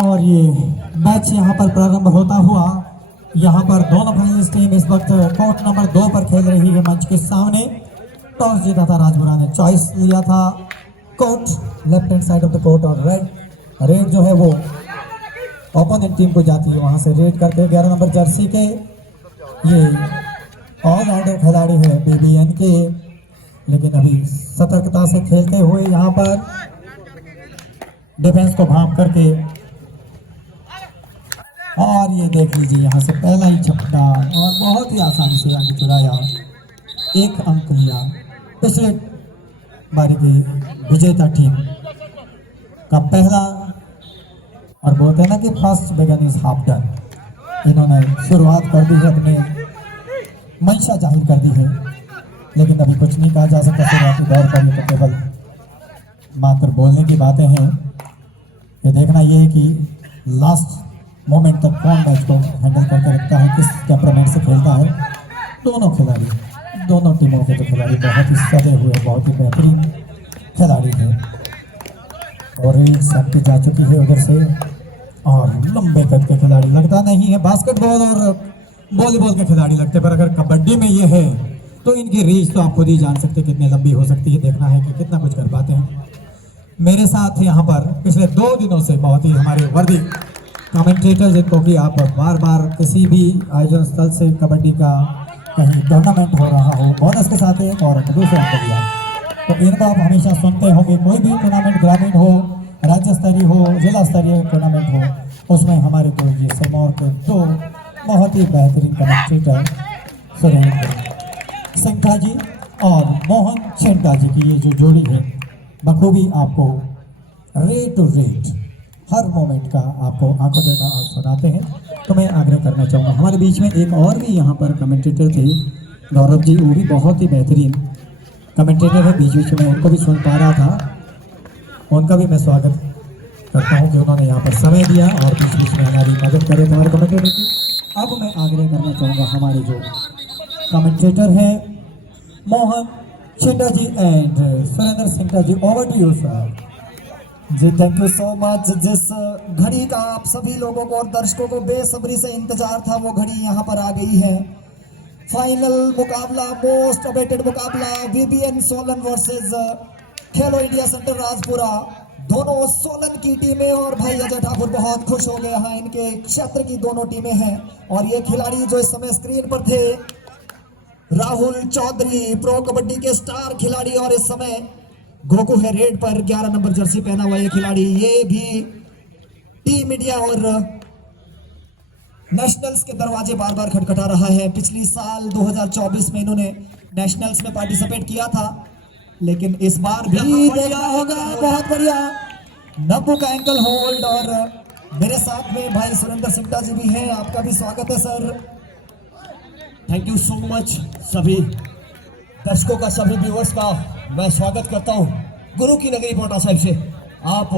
और ये मैच यहाँ पर प्रारंभ होता हुआ, यहाँ पर दोनों फाइनलिस्ट टीम इस वक्त कोर्ट नंबर 2 पर खेल रही है। मंच के सामने टॉस जीता था राजपुरा ने, चॉइस लिया था court left hand side of the court, और रेड जो है वो ओपोनेंट टीम को जाती है। वहाँ से रेड करके 11 नंबर जर्सी के ये ऑलराउंडर खिलाड़ी है BBN के, लेकिन अभी सतर्कता से खेलते हुए यहाँ पर डिफेंस को भाप करके, और ये देख लीजिए यहाँ से पहला ही छक्का और बहुत ही आसानी से अंक चुराया, 1 अंक लिया। पिछले बारी की विजेता टीम का पहला, और बोलते हैं ना कि first begun is half done. इन्होंने शुरुआत कर दी है, अपने मंशा जाहिर कर दी है, लेकिन अभी कुछ नहीं कहा जा सकता शुरुआती दौर पर। ये तो केवल मात्र बोलने की बातें हैं। ये देखना ये है कि लास्ट मोमेंट तक कौन मैच को हैंडल करके रखता है, किस टेम्परामेंट से खेलता है। दोनों खिलाड़ी, दोनों टीमों के तो खिलाड़ी बहुत ही सजे हुए, बहुत ही बेहतरीन खिलाड़ी हैं। और एक सबकी जा चुकी है उधर से, और लंबे कद के खिलाड़ी लगता नहीं है बास्केटबॉल और वॉलीबॉल के खिलाड़ी लगते, पर अगर कबड्डी में ये है तो इनकी रीच तो आप खुद ही जान सकते कितनी लंबी हो सकती है। देखना है कि कितना कुछ कर पाते हैं। मेरे साथ यहाँ पर पिछले 2 दिनों से बहुत ही हमारे वर्दी कमेंटेटर, जिनको कि आप बार बार किसी भी आयोजन स्थल से कबड्डी का कहीं टूर्नामेंट हो रहा हो, बोनस के साथ एक और दूसरे अंक दिया, तो इनको आप हमेशा सुनते होंगे। कोई भी टूर्नामेंट ग्रामीण हो, राज्य स्तरीय हो, जिला स्तरीय टूर्नामेंट हो, उसमें हमारे को ये सिरमौर के 2 बहुत ही बेहतरीन कमेंटेटर सुरेंद्र सिंघा जी और मोहन छिंटा जी की ये जो जोड़ी है, बखूबी आपको रेट टू रेट हर मोमेंट का आपको आंखों देखा आप सुनाते हैं। तो मैं आग्रह करना चाहूँगा, हमारे बीच में एक और भी यहाँ पर कमेंटेटर थे, गौरव जी, वो भी बहुत ही बेहतरीन कमेंटेटर है। बीच बीच में उनको भी सुन पा रहा था, उनका भी मैं स्वागत करता हूँ कि उन्होंने यहाँ पर समय दिया और बीच बीच में हमारी मदद करे हमारे कमेंटेटर की। अब मैं आग्रह करना चाहूँगा हमारे जो कमेंटेटर हैं Mohan Chhinta ji and Surendra Singha ji, over to you sir. जी थैंक यू सो मच। जिस घड़ी का आप सभी लोगों को और दर्शकों को बेसब्री से इंतजार था, वो घड़ी यहाँ पर आ गई है। फाइनल मुकाबला, मोस्ट अवेटेड मुकाबला, BBN सोलन वर्सेस खेलो इंडिया सेंटर राजपुरा। दोनों सोलन की टीमें, और भाई अजय ठाकुर बहुत खुश हो गए हैं, इनके क्षेत्र की दोनों टीमें हैं। और ये खिलाड़ी जो इस समय स्क्रीन पर थे, राहुल चौधरी, प्रो कबड्डी के स्टार खिलाड़ी, और इस समय गोकू है रेड पर 11 नंबर जर्सी पहना हुआ ये खिलाड़ी। ये भी टीम इंडिया और नेशनल्स के दरवाजे बार बार खटखटा रहा है। पिछली साल 2024 में इन्होंने नेशनल्स में पार्टिसिपेट किया था, लेकिन इस बार भी देखा होगा। बहुत बढ़िया नब्बू का एंकल होल्ड, और मेरे साथ में भाई सुरेंद्र सिंघा जी भी हैं, आपका भी स्वागत है sir. Thank you so much. सभी दर्शकों का, सभी व्यूअर्स का मैं स्वागत करता हूं गुरु की नगरी पोटा साहिब से। आप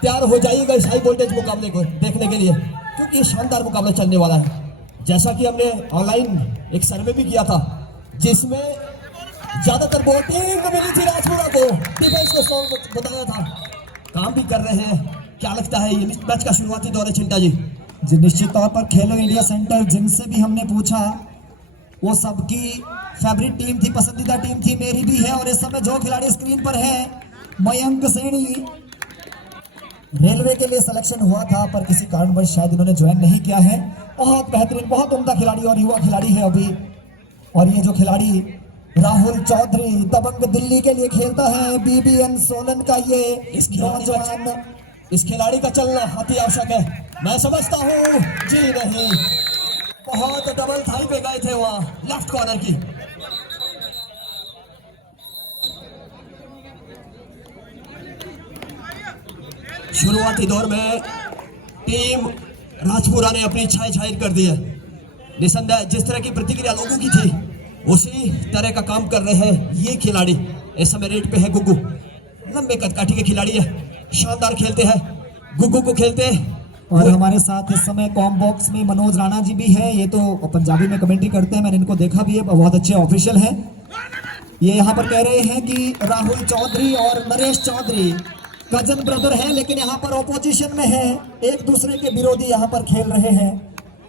तैयार हो जाइएगा इस हाई वोल्टेज मुकाबले को देखने के लिए, क्योंकि ये शानदार मुकाबला चलने वाला है। जैसा कि हमने ऑनलाइन एक सर्वे भी किया था, जिसमें ज्यादातर वोटिंग मिली थी राजपुरा को, डिफेंस को सॉन्ग बताया था। काम भी कर रहे हैं। क्या लगता है ये मैच का शुरुआती दौर है छिंटा जी? जी निश्चित तौर पर खेलो इंडिया सेंटर, जिनसे भी हमने पूछा, वो सबकी फेवरेट टीम थी, पसंदीदा टीम थी, मेरी भी है। और इस समय जो खिलाड़ी स्क्रीन पर है, मयंक सैनी, रेलवे के लिए सिलेक्शन हुआ था, पर किसी कारणवश शायद इन्होंने ज्वाइन नहीं किया है। बहुत बेहतरीन, बहुत उम्दा खिलाड़ी और युवा खिलाड़ी है अभी। और ये जो खिलाड़ी राहुल चौधरी, दबंग दिल्ली के लिए खेलता है, BBN सोलन का ये नौजवान। इस खिलाड़ी का चलना अति आवश्यक है, मैं समझता हूँ। जी नहीं, बहुत डबल थाई पे गए थे वहां लेफ्ट कॉर्नर की। शुरुआती दौर में टीम राजपुरा ने अपनी इच्छाएं जाहिर कर दी है। निसंदेह जिस तरह की प्रतिक्रिया लोगों की थी, उसी तरह का काम कर रहे हैं ये खिलाड़ी। इस समय रेड पे है गुग्गू, लंबे कदकाठी के खिलाड़ी है, शानदार खेलते हैं, गुग्गू को खेलते हैं। और हमारे साथ इस समय कॉम बॉक्स में मनोज राणा जी भी हैं। ये तो पंजाबी में कमेंट्री करते हैं, मैंने इनको देखा भी है, बहुत अच्छे ऑफिशियल हैं। ये यहाँ पर कह रहे हैं कि राहुल चौधरी और नरेश चौधरी कजन ब्रदर है, लेकिन यहाँ पर ऑपोजिशन में है, एक दूसरे के विरोधी यहाँ पर खेल रहे हैं।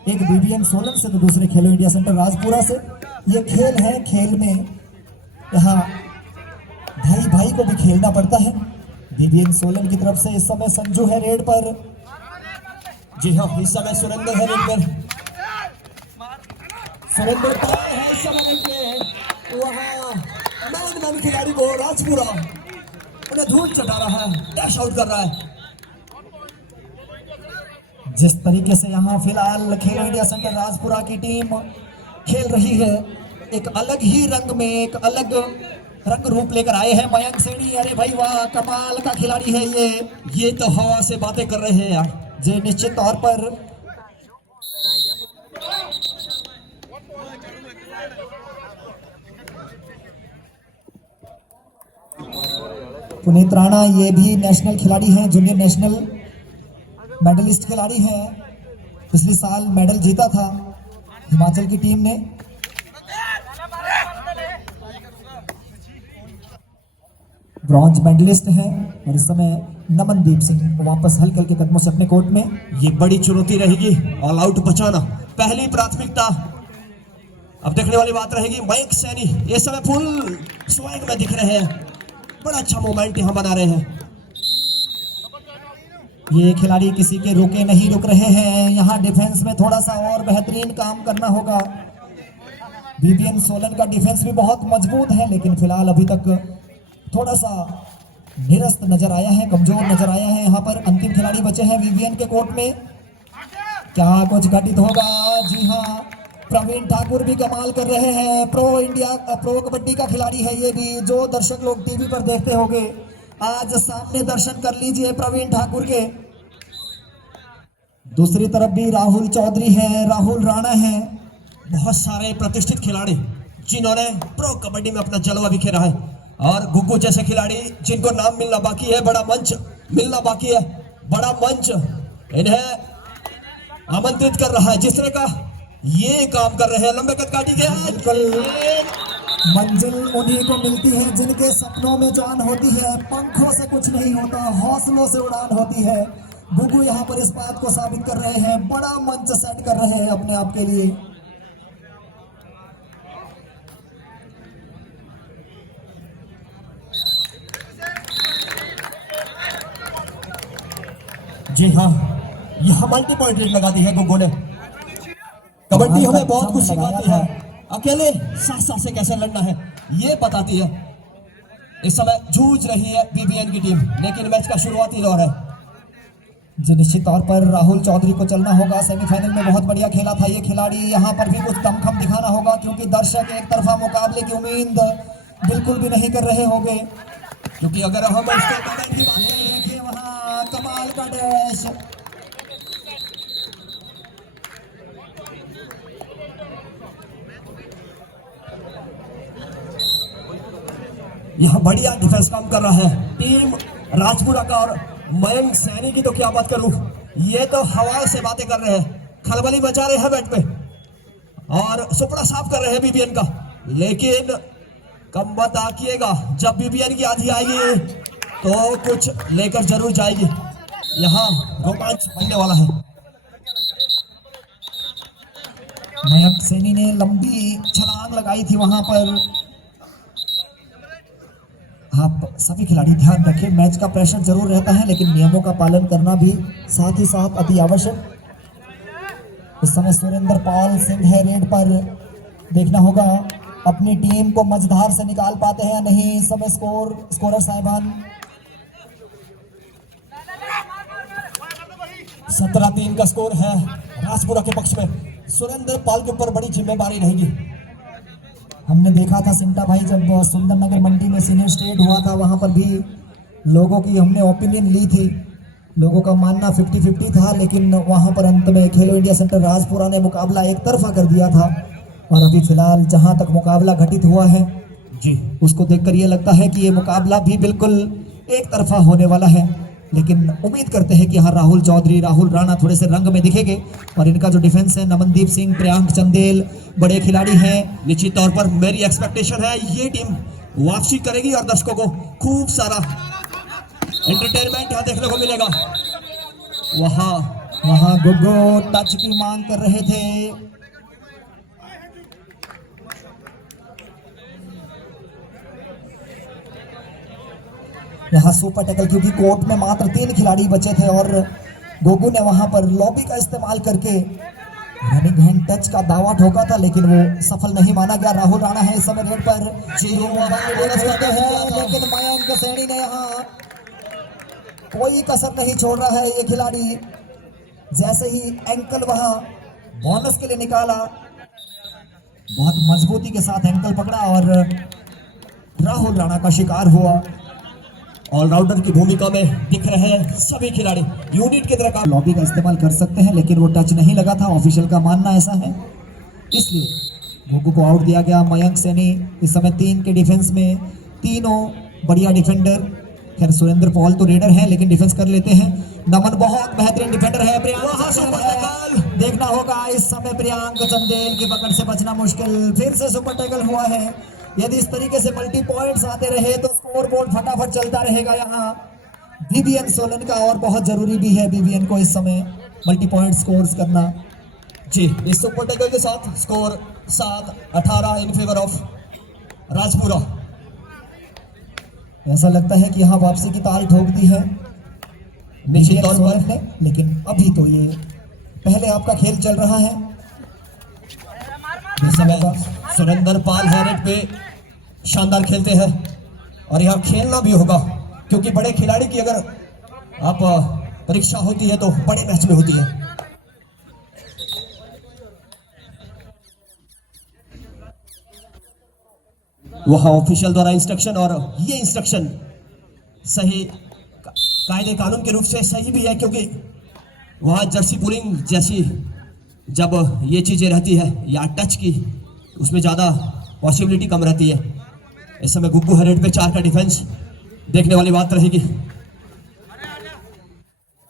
एक बीबीएन सोलन से तो दूसरे खेलो इंडिया सेंटर राजपुरा से। ये खेल है, खेल में यहाँ भाई भाई को भी खेलना पड़ता है। बीबीएन सोलन की तरफ से इस समय संजू है रेड पर। जी हाँ, इस समय सुरेंद्र है रेड पर। सुरेंद्र पार है इस समय के वहाँ मैन खिलाड़ी को राजपुरा उन्हें धूल चटा रहा है, डैश आउट कर रहा है। जिस तरीके से यहाँ फिलहाल खेलो इंडिया सेंटर राजपुरा की टीम खेल रही है, एक अलग ही रंग में, एक अलग रंग रूप लेकर आए हैं मयंक सैनी। अरे भाई वाह, कमाल का खिलाड़ी है ये तो हवा से बातें कर रहे हैं यार। जी निश्चित तौर पर पुनीत राणा ये भी नेशनल खिलाड़ी हैं, जूनियर नेशनल मेडलिस्ट खिलाड़ी हैं। पिछले साल मेडल जीता था हिमाचल की टीम ने। ब्रॉन्ज मेडलिस्ट हैं और इस समय नमनदीप सिंह वापस हल्के हल्के कदमों से अपने कोर्ट में। ये बड़ी चुनौती रहेगी, ऑल आउट बचाना पहली प्राथमिकता। अब देखने वाली बात रहेगी मयंक सैनी ये समय फुल स्वैग में दिख रहे हैं, बड़ा अच्छा मोमेंट यहाँ बना रहे हैं। ये खिलाड़ी किसी के रुके नहीं रुक रहे हैं, यहाँ डिफेंस में थोड़ा सा और बेहतरीन काम करना होगा। बीबीएन सोलन का डिफेंस भी बहुत मजबूत है, लेकिन फिलहाल अभी तक थोड़ा सा निरस्त नजर आया है, कमजोर नजर आया है। यहाँ पर अंतिम खिलाड़ी बचे हैं बीबीएन के कोर्ट में, क्या कुछ घटित होगा? जी हाँ, प्रवीण ठाकुर भी कमाल कर रहे हैं। प्रो कबड्डी का खिलाड़ी है ये भी, जो दर्शक लोग टीवी पर देखते होंगे आज सामने दर्शन कर लीजिए प्रवीण ठाकुर के। दूसरी तरफ भी राहुल चौधरी है, राहुल राणा है, बहुत सारे प्रतिष्ठित खिलाड़ी जिन्होंने प्रो कबड्डी में अपना जलवा बिखेरा है, और गुग्गू जैसे खिलाड़ी जिनको नाम मिलना बाकी है, बड़ा मंच मिलना बाकी है, बड़ा मंच इन्हें आमंत्रित कर रहा है। जिस तरह का ये काम कर रहे हैं, लंबे कद काटी के बिल्कुल मंजिल उन्हीं को मिलती है जिनके सपनों में जान होती है। पंखों से कुछ नहीं होता, हौसलों से उड़ान होती है। गुग्गू यहाँ पर इस बात को साबित कर रहे हैं, बड़ा मंच सेट कर रहे हैं अपने आप के लिए। जी हाँ, यह मल्टी पॉइंट रेट लगा दी है गुग्गू ने। कबड्डी हमें बहुत कुछ सिखाती है, अकेले साथ से कैसे लड़ना है ये बताती है। इस समय जूझ रही है बीबीएन की टीम, लेकिन मैच का शुरुआती दौर है। जी निश्चित तौर पर राहुल चौधरी को चलना होगा। सेमीफाइनल में बहुत बढ़िया खेला था ये खिलाड़ी, यहाँ पर भी कुछ दमखम दिखाना होगा, क्योंकि दर्शक एक तरफा मुकाबले की उम्मीद बिल्कुल भी नहीं कर रहे होंगे। क्योंकि अगर हम इसके टैलेंट की बात करें, देखिए वहाँ कमाल का डैश, यह बढ़िया डिफेंस काम कर रहा है टीम राजपुरा का। और मयंक सैनी की तो क्या बात करूं, ये तो हवा से बातें कर रहे हैं, खलबली बचा रहे हैं बैट पे और सुपड़ा साफ कर रहे हैं बीबीएन का। लेकिन कम मत आकिएगा, जब बीबीएन की आधी आएगी तो कुछ लेकर जरूर जाएगी। यहाँ रोमांच बनने वाला है। मयंक सैनी ने लंबी छलांग लगाई थी वहां पर। आप सभी खिलाड़ी ध्यान रखें, मैच का प्रेशर जरूर रहता है, लेकिन नियमों का पालन करना भी साथ ही साथ अति आवश्यक। इस समय सुरेंद्र पाल सिंह है रेड पर, देखना होगा अपनी टीम को मझधार से निकाल पाते हैं या नहीं। इस समय स्कोरर साहिबान 17-3 का स्कोर है राजपुरा के पक्ष में। सुरेंद्र पाल के ऊपर बड़ी जिम्मेदारी रहेगी। हमने देखा था सिमटा भाई जब सुंदरनगर मंडी में सीनियर स्टेट हुआ था, वहां पर भी लोगों की हमने ओपिनियन ली थी। लोगों का मानना 50-50 था, लेकिन वहां पर अंत में खेलो इंडिया सेंटर राजपुरा ने मुकाबला एक तरफा कर दिया था। और अभी फिलहाल जहां तक मुकाबला घटित हुआ है जी, उसको देखकर ये लगता है कि ये मुकाबला भी बिल्कुल एक तरफा होने वाला है। लेकिन उम्मीद करते हैं कि यहाँ राहुल चौधरी, राहुल राणा थोड़े से रंग में दिखेंगे। और इनका जो डिफेंस है, नमनदीप सिंह, प्रियांक चंदेल बड़े खिलाड़ी हैं। निश्चित तौर पर मेरी एक्सपेक्टेशन है ये टीम वापसी करेगी और दर्शकों को खूब सारा एंटरटेनमेंट यहाँ देखने को मिलेगा। वहां गुग्गू टच की मांग कर रहे थे। यहाँ सुपर टैकल, क्योंकि कोर्ट में मात्र 3 खिलाड़ी बचे थे और गोगू ने वहां पर लॉबी का इस्तेमाल करके रनिंग हैंड टच का दावा ठोका था, लेकिन वो सफल नहीं माना गया। राहुल राणा है इस समय रेड पर, लेकिन मयंक सैनी ने यहाँ कोई कसर नहीं छोड़ रहा है। ये खिलाड़ी जैसे ही एंकल वहां बोनस के लिए निकाला, बहुत मजबूती के साथ एंकल पकड़ा और राहुल राणा का शिकार हुआ। ऑलराउंडर की भूमिका में दिख रहे हैं सभी खिलाड़ी, यूनिट की तरह काम। लॉबी का इस्तेमाल कर सकते हैं, लेकिन वो टच नहीं लगा था, ऑफिशियल का मानना ऐसा है, इसलिए गोगू को आउट दिया गया। मयंक सैनी इस समय 3 के डिफेंस में, तीनों बढ़िया डिफेंडर। खैर सुरेंद्र पॉल तो रेडर हैं, लेकिन डिफेंस कर लेते हैं। नमन बहुत बेहतरीन डिफेंडर है। प्रियांक देखना होगा इस समय, प्रियांक चंदेल की पकड़ से बचना मुश्किल। फिर से सुपर टैकल हुआ है। यदि इस तरीके से मल्टी पॉइंट्स आते रहे तो स्कोर बोर्ड फटाफट चलता रहेगा यहाँ बीबीएन सोलन का, और बहुत जरूरी भी है बीबीएन को इस समय मल्टी पॉइंट स्कोर्स करना। जी, इस सुपर टैकल के साथ score 7-18 in favour of Rajpura. ऐसा लगता है कि यहाँ वापसी की ताल ठोक दी है निश्चित तौर पर ने, लेकिन अभी तो ये पहले आपका खेल चल रहा है। इस समय सुरेंद्र पाल हैरेट पे शानदार खेलते हैं और यहाँ खेलना भी होगा, क्योंकि बड़े खिलाड़ी की अगर आप परीक्षा होती है तो बड़े मैच में होती है। वह ऑफिशियल द्वारा इंस्ट्रक्शन, और ये इंस्ट्रक्शन सही कायदे कानून के रूप से सही भी है, क्योंकि वहाँ जर्सी पुलिंग जैसी जब ये चीजें रहती है या टच की, उसमें ज़्यादा पॉसिबिलिटी कम रहती है। इस समय गुग्गू हेरेट पे 4 का डिफेंस देखने वाली बात रहेगी।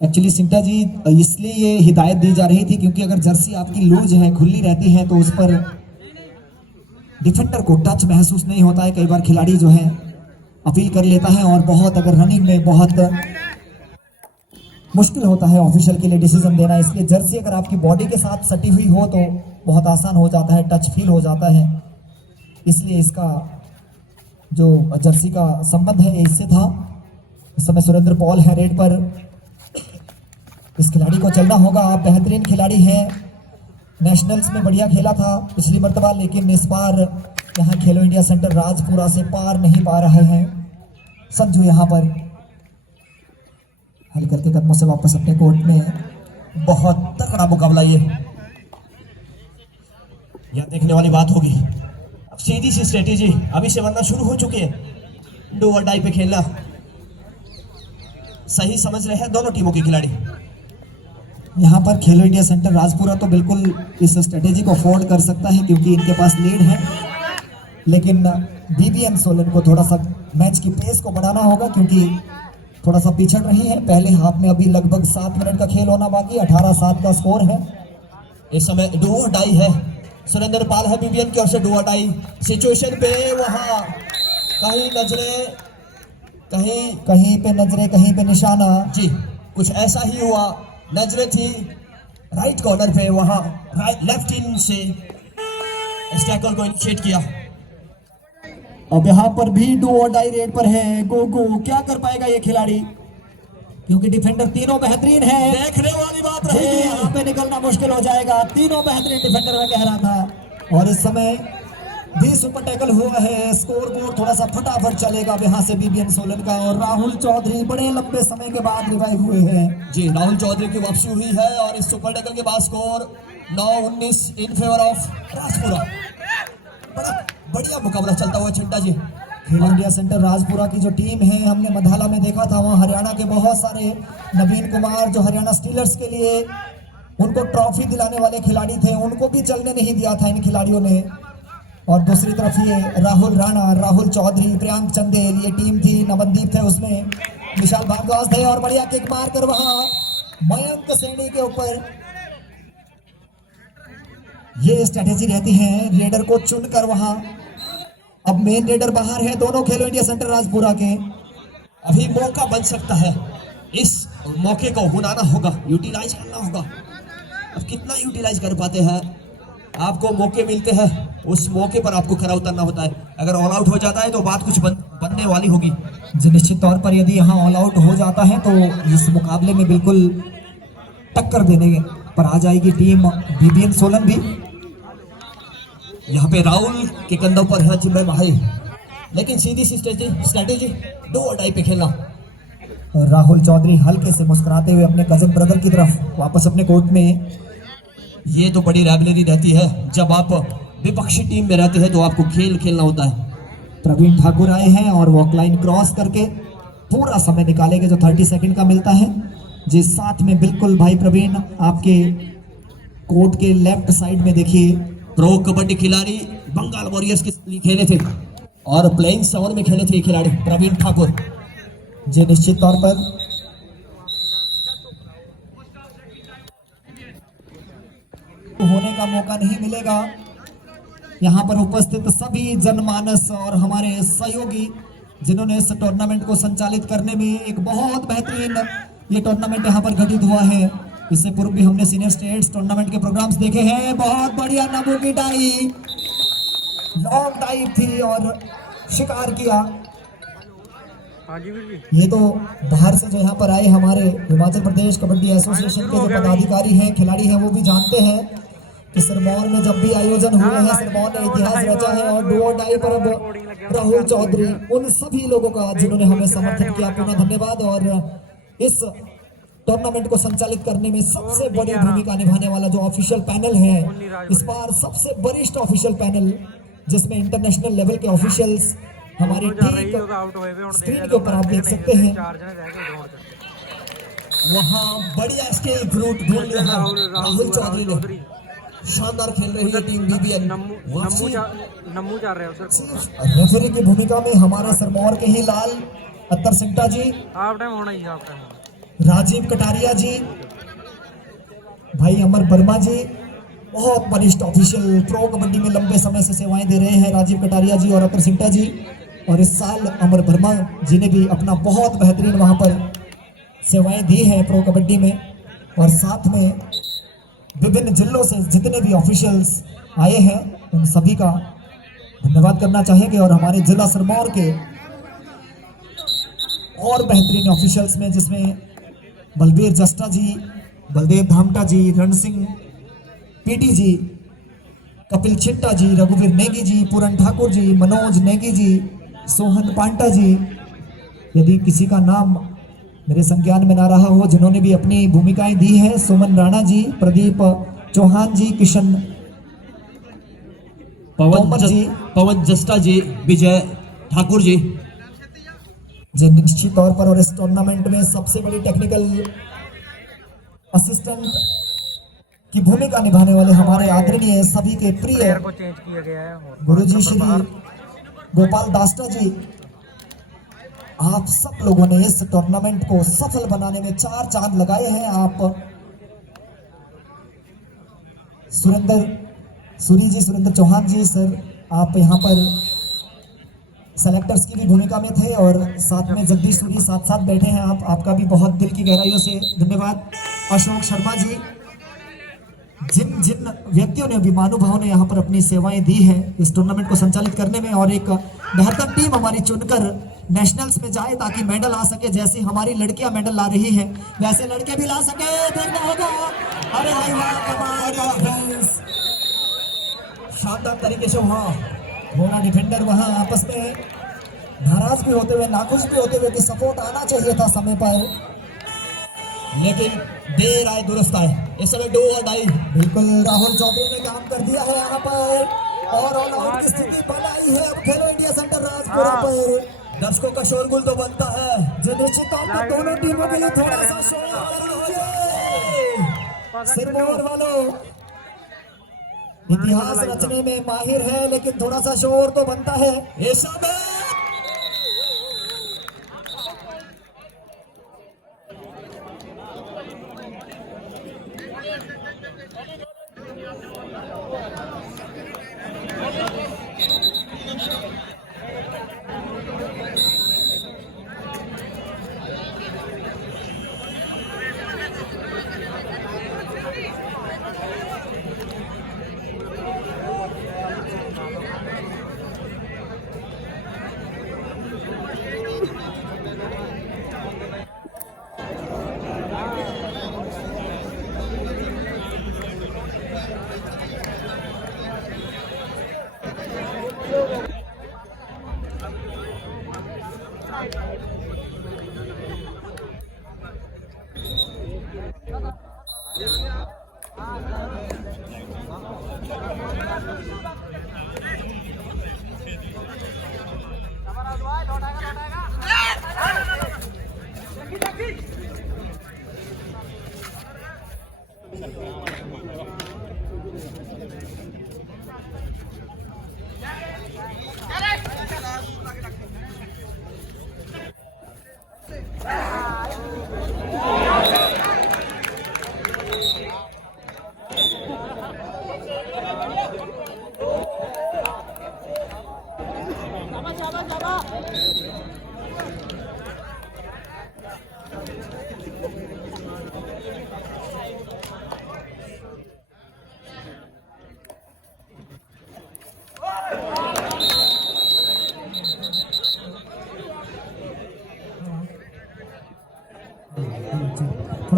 एक्चुअली सिंटा जी इसलिए ये हिदायत दी जा रही थी, क्योंकि अगर जर्सी आपकी लूज है, खुली रहती है, तो उस पर डिफेंडर को टच महसूस नहीं होता है। कई बार खिलाड़ी जो है अपील कर लेता है, और बहुत अगर रनिंग में बहुत मुश्किल होता है ऑफिशियल के लिए डिसीजन देना। इसलिए जर्सी अगर आपकी बॉडी के साथ सटी हुई हो तो बहुत आसान हो जाता है, टच फील हो जाता है। इसलिए इसका जो जर्सी का संबंध है इससे था। इस समय सुरेंद्र पॉल है रेड पर, इस खिलाड़ी को चलना होगा। आप बेहतरीन खिलाड़ी हैं, नेशनल्स में बढ़िया खेला था पिछली मर्तबा, लेकिन इस बार यहाँ खेलो इंडिया सेंटर राजपुरा से पार नहीं पा रहे हैं। संजू यहाँ पर हल करके कदमों से वापस अपने कोर्ट में। बहुत तगड़ा मुकाबला ये, यह देखने वाली बात होगी। अब सीधी सी स्ट्रेटेजी अभी से बनना शुरू हो चुकी है। डू और डाई पे खेलना सही समझ रहे हैं दोनों टीमों के खिलाड़ी। यहाँ पर खेलो इंडिया सेंटर राजपुरा तो बिल्कुल इस स्ट्रेटेजी को अफोर्ड कर सकता है, क्योंकि इनके पास लीड है। लेकिन बीबीएन सोलन को थोड़ा सा मैच की पेस को बढ़ाना होगा, क्योंकि थोड़ा सा पिछड़ रही है। पहले हाफ में अभी लगभग 7 मिनट का खेल होना बाकी, 18-7 का स्कोर है। इस समय डू और डाई है, सुरेंद्र पाल है बीबीएन की ओर से। डू और डाई सिचुएशन पे वहां कहीं नजरें, कहीं पे नजरें, कहीं पे निशाना। जी, कुछ ऐसा ही हुआ। नजरें थी राइट कॉर्नर पे, वहां लेफ्ट इन से स्टैकर को इनिशिएट किया। अब यहाँ पर भी डू और डाई रेड पर है। गोगू क्या कर पाएगा ये खिलाड़ी, क्योंकि डिफेंडर तीनों बेहतरीन है। देखने वाली बात रही। यहाँ पे निकलना मुश्किल हो जाएगा। तीनों बेहतरीन डिफेंडर में कह रहा था, और इस समय भी सुपर टैकल हुआ है। स्कोर बोर्ड थोड़ा सा फटाफट चलेगा यहाँ से बीबीएन सोलन का, और राहुल चौधरी बड़े लंबे समय के बाद रिवाइव हुए हैं। जी, राहुल चौधरी की वापसी हुई है, और इस सुपर टैकल के बाद score 9-19 in favour of Rajpura. बड़ा बढ़िया मुकाबला चलता हुआ चिंटा जी। खेलो इंडिया सेंटर राजपुरा की जो टीम है, हमने मधाला में देखा था, वहाँ हरियाणा के बहुत सारे, नवीन कुमार जो हरियाणा स्टीलर्स के लिए उनको ट्रॉफी दिलाने वाले खिलाड़ी थे, उनको भी चलने नहीं दिया था इन खिलाड़ियों ने। और दूसरी तरफ ये राहुल राणा, राहुल चौधरी, प्रियांक चंदेल, ये टीम थी। नवनदीप थे उसमें, विशाल भारद्वाज थे, और बढ़िया किक मार कर वहां मयंक सैनी के ऊपर। ये स्ट्रेटेजी रहती है रेडर को चुनकर वहां। अब मेन रेडर बाहर है, दोनों खेलो इंडिया सेंटर राजपुरा के। अभी मौका बन सकता है, इस मौके को भुनाना होगा, यूटिलाइज करना होगा। अब कितना यूटिलाइज कर पाते हैं, आपको मौके मिलते हैं, उस मौके पर आपको खरा उतरना होता है। अगर ऑल आउट हो जाता है तो बात कुछ बनने वाली होगी। जी निश्चित तौर पर यदि यहाँ ऑल आउट हो जाता है तो इस मुकाबले में बिल्कुल टक्कर देने पर आ जाएगी टीम बीबीएन सोलन भी। यहाँ पे राहुल के कंधों पर है जिम्मे भाई, लेकिन सीधी सी स्ट्रेटेजी डू और डाई पे खेलना। राहुल चौधरी हल्के से मुस्कुराते हुए अपने कजन ब्रदर की तरफ वापस अपने कोर्ट में। ये तो बड़ी रैवलरी रहती है, जब आप विपक्षी टीम में रहते हैं तो आपको खेल खेलना होता है। प्रवीण ठाकुर आए हैं और वॉक लाइन क्रॉस करके पूरा समय निकालेंगे जो 30 सेकंड का मिलता है। जिस साथ में बिल्कुल भाई प्रवीण आपके कोर्ट के लेफ्ट साइड में देखिए प्रो कबड्डी खिलाड़ी बंगाल वॉरियर्स के लिए खेले थे और प्लेइंग 7 में खेले थे ये खिलाड़ी प्रवीण ठाकुर। जी निश्चित तौर पर होने का मौका नहीं मिलेगा। यहाँ पर उपस्थित सभी जनमानस और हमारे सहयोगी जिन्होंने इस टूर्नामेंट को संचालित करने में एक बहुत बेहतरीन ये टूर्नामेंट यहाँ पर घटित हुआ है। इससे पूर्व भी हमने सीनियर स्टेट्स टूर्नामेंट के प्रोग्राम्स देखे हैं। बहुत बढ़िया नबू की डाई, लॉन्ग डाइव थी और शिकार किया। ये तो बाहर से जो यहाँ पर आए हमारे हिमाचल प्रदेश कबड्डी एसोसिएशन के जो पदाधिकारी हैं, खिलाड़ी हैं, वो भी जानते हैं कि सिरमौर में जब भी आयोजन हुए हैं, सिरमौर ने इतिहास रचा है। और डू और डाई पर अब राहुल चौधरी, उन सभी लोगों का जिन्होंने हमें समर्थन किया, पुनः धन्यवाद। और इस टूर्नामेंट को संचालित करने में सबसे बड़ी भूमिका निभाने वाला जो ऑफिशियल पैनल है, इस बार सबसे वरिष्ठ ऑफिशियल पैनल जिसमें इंटरनेशनल लेवल के ऑफिशियल्स हमारी ठीक स्क्रीन के ऊपर आप देख सकते हैं। वहाँ बढ़िया स्केल फ्रूट ढूंढ लिया राहुल चौधरी ने। शानदार खेल रही है टीम बीबीएन। रेफरी की भूमिका में हमारे सिरमौर के ही लाल अत्तर सिंटा जी, राजीव कटारिया जी, भाई अमर वर्मा जी, बहुत वरिष्ठ ऑफिशियल प्रो कबड्डी में लंबे समय से सेवाएं दे रहे हैं राजीव कटारिया जी और अत्तर सिंटा जी। और इस साल अमर वर्मा जी ने भी अपना बहुत बेहतरीन वहां पर सेवाएं दी हैं प्रो कबड्डी में। और साथ में विभिन्न जिलों से जितने भी ऑफिशियल्स आए हैं उन सभी का धन्यवाद करना चाहेंगे। और हमारे जिला सिरमौर के और बेहतरीन ऑफिशियल्स में जिसमें बलबीर जस्टा जी, बलदेव धामटा जी, रण सिंह पीटी जी, कपिल छिट्टा जी, रघुवीर नेगी जी, पूरन ठाकुर जी, मनोज नेगी जी, सोहन पांटा जी, यदि किसी का नाम मेरे संज्ञान में ना रहा हो, जिन्होंने भी अपनी भूमिकाएं दी है, सुमन राणा जी, प्रदीप चौहान जी, किशन पवन जस्टा जी, विजय ठाकुर जी, जो निश्चित तौर पर और इस टूर्नामेंट में सबसे बड़ी टेक्निकल असिस्टेंट की भूमिका निभाने वाले हमारे आदरणीय सभी के प्रिय गुरुजी श्री गोपाल दास्टा जी। आप सब लोगों ने इस टूर्नामेंट को सफल बनाने में 4 चांद लगाए हैं। आप सुरेंद्र चौहान जी सर, आप यहाँ पर सेलेक्टर्स की भी भूमिका में थे और साथ में जगदीश सूरी साथ बैठे हैं। आपका भी बहुत दिल की गहराइयों से धन्यवाद। अशोक शर्मा जी, जिन व्यक्तियों ने, महानुभावों ने यहाँ पर अपनी सेवाएं दी है इस टूर्नामेंट को संचालित करने में। और एक बेहतर टीम हमारी चुनकर नेशनल्स में जाए ताकि मेडल आ सके। जैसे हमारी लड़कियां मेडल ला रही हैं वैसे लड़के भी ला सके, देखना होगा। अरे भाई वाह, शानदार तरीके से वहाँ थोड़ा डिफेंडर वहां आपस में नाराज भी होते हुए, नाखुश भी होते हुए कि सपोर्ट आना चाहिए था समय पर, लेकिन देर आए दुरुस्त आए। इस समय डू और डाई बिल्कुल राहुल चौधरी ने काम कर दिया है यहाँ पर और ऑल आउट की स्थिति बनाई है अब खेलो इंडिया सेंटर राजपुरा पर। दर्शकों का शोरगुल तो बनता है, जो निश्चित तौर पर दोनों टीमों के लिए थोड़ा सा शोर सिरमौर वालों इतिहास रचने में माहिर है, लेकिन थोड़ा सा शोर तो बनता है। इस समय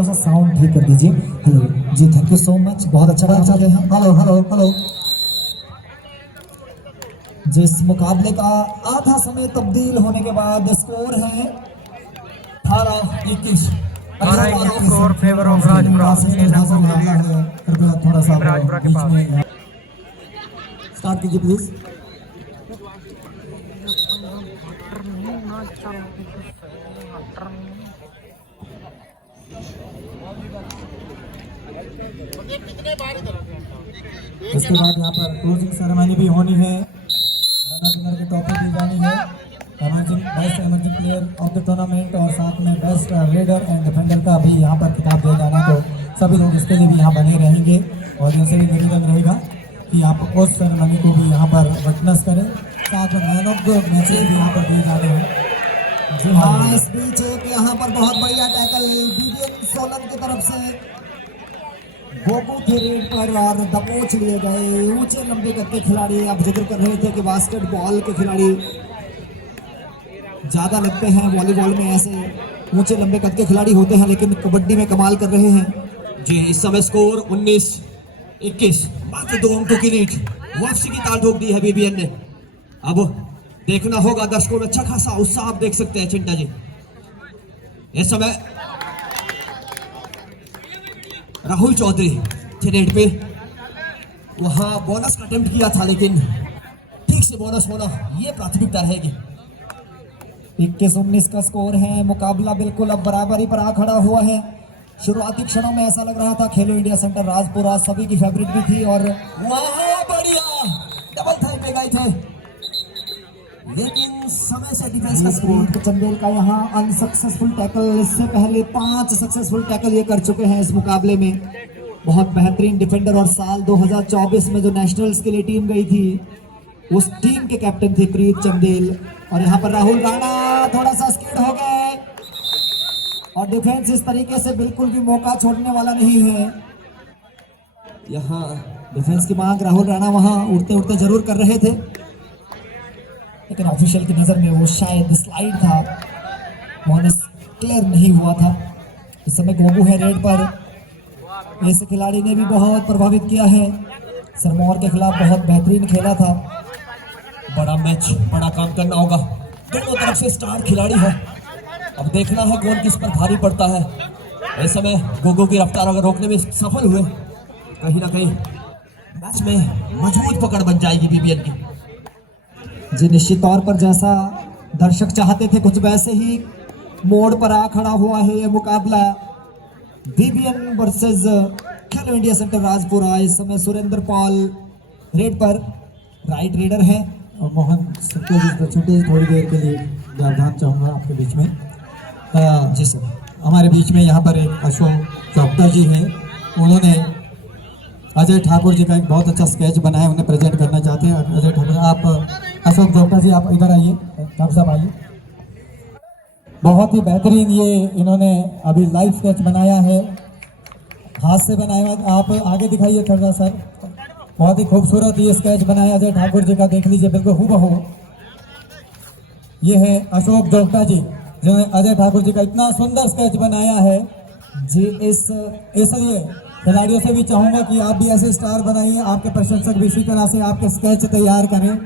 सा साउंड ठीक कर दीजिए। हेलो जी, थैंक यू सो मच, बहुत अच्छा काम कर रहे हैं। Hello hello hello. जिस मुकाबले का आधा समय तब्दील होने के बाद स्कोर है 18-21। Score favour of Rajpura. कृपया थोड़ा सा राजपुरा के पास। स्टार्ट कीजिए प्लीज। इसके बाद यहाँ पर क्लोजिंग सेरेमनी भी होनी है, रनर विनर की ट्रॉफी दी जानी है, emerging best emerging player of the tournament और साथ में बेस्ट रेडर एंड डिफेंडर का भी यहाँ पर खिताब दिया जाना। तो सभी लोग इसके लिए भी यहाँ बने रहेंगे और इनसे भी निवेदन रहेगा कि आप उस सेरेमनी को भी यहाँ पर विटनेस करें। साथ में मैन ऑफ द मैचेस भी यहाँ पर दिए जाने हैं। जी हाँ, इस बीच एक यहाँ पर बहुत बढ़िया टैकल बीबीएन सोलन की तरफ से गोकू थे रेड पर और दबोच लिए गए। ऊंचे लंबे कद के खिलाड़ी, आप जिक्र कर रहे थे कि बास्केटबॉल के खिलाड़ी ज्यादा लगते हैं, वॉलीबॉल में ऐसे ऊंचे लंबे कद के खिलाड़ी होते हैं, लेकिन कबड्डी में कमाल कर रहे हैं। जी, इस समय स्कोर 19-21, मात्र 2 अंकों की लीड वापसी की ताल ठोक दी है बीबीएन ने। अब देखना होगा, दर्शकों में अच्छा खासा उत्साह आप देख सकते हैं चिंटा जी। इस समय राहुल चौधरी थे रेड पे, वहां बोनस का अटेम्प्ट किया था, लेकिन ठीक से बोनस होना ये प्राथमिकता रहेगी। 21-19 का स्कोर है। मुकाबला बिल्कुल अब बराबरी पर आ खड़ा हुआ है। शुरुआती क्षणों में ऐसा लग रहा था खेलो इंडिया सेंटर राजपुरा सभी की फेवरेट भी थी और वाह बढ़िया डबल थाई पे गए थे, लेकिन समय से डिफेंस का स्कोर। प्रीत चंदेल का यहाँ अनसक्सेसफुल टैकल, इससे पहले 5 सक्सेसफुल टैकल ये कर चुके हैं इस मुकाबले में। बहुत बेहतरीन डिफेंडर और साल 2024 में जो नेशनल्स के लिए टीम गई थी उस टीम के कैप्टन थे प्रीत चंदेल। और यहाँ पर राहुल राणा थोड़ा सा स्किड हो गए और डिफेंस इस तरीके से बिल्कुल भी मौका छोड़ने वाला नहीं है। यहाँ डिफेंस की मांग राहुल राणा वहां उड़ते उड़ते जरूर कर रहे थे, लेकिन ऑफिशियल की नजर में वो शायद स्लाइड था, बोनस क्लियर नहीं हुआ था। इस समय गोगू है रेड पर। ऐसे खिलाड़ी ने भी बहुत प्रभावित किया है, सिरमौर के खिलाफ बहुत बेहतरीन खेला था। बड़ा मैच, बड़ा काम करना होगा, दोनों तरफ से स्टार खिलाड़ी है। अब देखना है कौन किस पर भारी पड़ता है। इस समय गोगो की रफ्तार अगर रोकने में सफल हुए, कहीं ना कहीं मैच में मजबूत पकड़ बन जाएगी बीबीएन की। जी निश्चित तौर पर जैसा दर्शक चाहते थे कुछ वैसे ही मोड़ पर आ खड़ा हुआ है ये मुकाबला। बीबीएन वर्सेस खेलो इंडिया सेंटर राजपुरा। इस समय सुरेंद्र पॉल रेड पर राइट रेडर है और मोहन सत्यजीत छोटे थोड़ी देर के लिए व्यवधान चाहूँगा आपके बीच में। जी सर। हमारे बीच में यहाँ पर एक अशोक चौपटा जी हैं, उन्होंने अजय ठाकुर जी का एक बहुत अच्छा स्केच बनाया, उन्हें प्रेजेंट करना चाहते हैं। अजय ठाकुर, आप अशोक चौपटा जी आप इधर आइए, आप सब आइए। बहुत ही बेहतरीन ये इन्होंने अभी लाइव स्केच बनाया है, हाथ से बनाया। आप आगे दिखाइए थोड़ा सर। बहुत ही खूबसूरत ये स्केच बनाया अजय ठाकुर जी का, देख लीजिए बिल्कुल हूबहू। ये है अशोक चौपटा जी जिन्होंने अजय ठाकुर जी का इतना सुंदर स्केच बनाया है जी। इसलिए खिलाड़ियों से भी चाहूँगा कि आप भी ऐसे स्टार बनाइए, आपके प्रशंसक भी इसी तरह से आपके स्केच तैयार करें।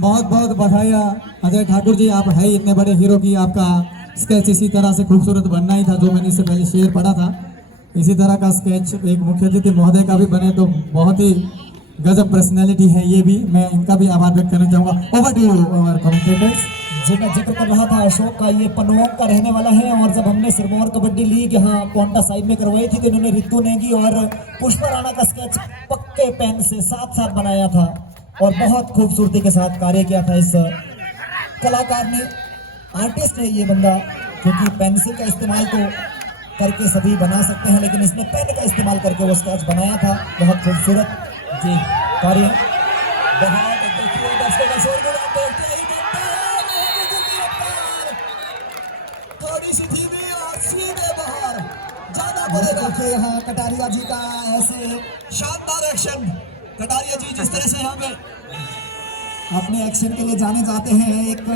बहुत बहुत बधाई अजय ठाकुर जी, आप है इतने बड़े हीरो की आपका स्केच इसी तरह से खूबसूरत बनना ही था। जो मैंने इससे पहले शेयर पढ़ा था, इसी तरह का स्केच एक मुख्य अतिथि महोदय का भी बने तो बहुत ही गजब पर्सनैलिटी है ये भी। मैं इनका भी आभार व्यक्त करना चाहूँगा। Over to you our commentators. जी मैं जिक्र कर रहा था अशोक का, ये पनोंग का रहने वाला है और जब हमने सिरमौर कबड्डी लीग यहाँ पोंटा साहिब में करवाई थी तो इन्होंने रितु नेगी और पुष्पा राणा का स्केच पक्के पेन से साथ साथ बनाया था और बहुत खूबसूरती के साथ कार्य किया था इस कलाकार ने। आर्टिस्ट है ये बंदा, क्योंकि पेंसिल का इस्तेमाल तो करके सभी बना सकते हैं, लेकिन इसने पेन का इस्तेमाल करके वो स्केच बनाया था। बहुत खूबसूरत जी कार्य। थोड़ी सी धीमी और सीधे बाहर जाना पड़ेगा। यहाँ कटारिया जी का ऐसे शानदार एक्शन, कटारिया जी जिस तरह से यहाँ पे अपने एक्शन के लिए जाने जाते हैं। एक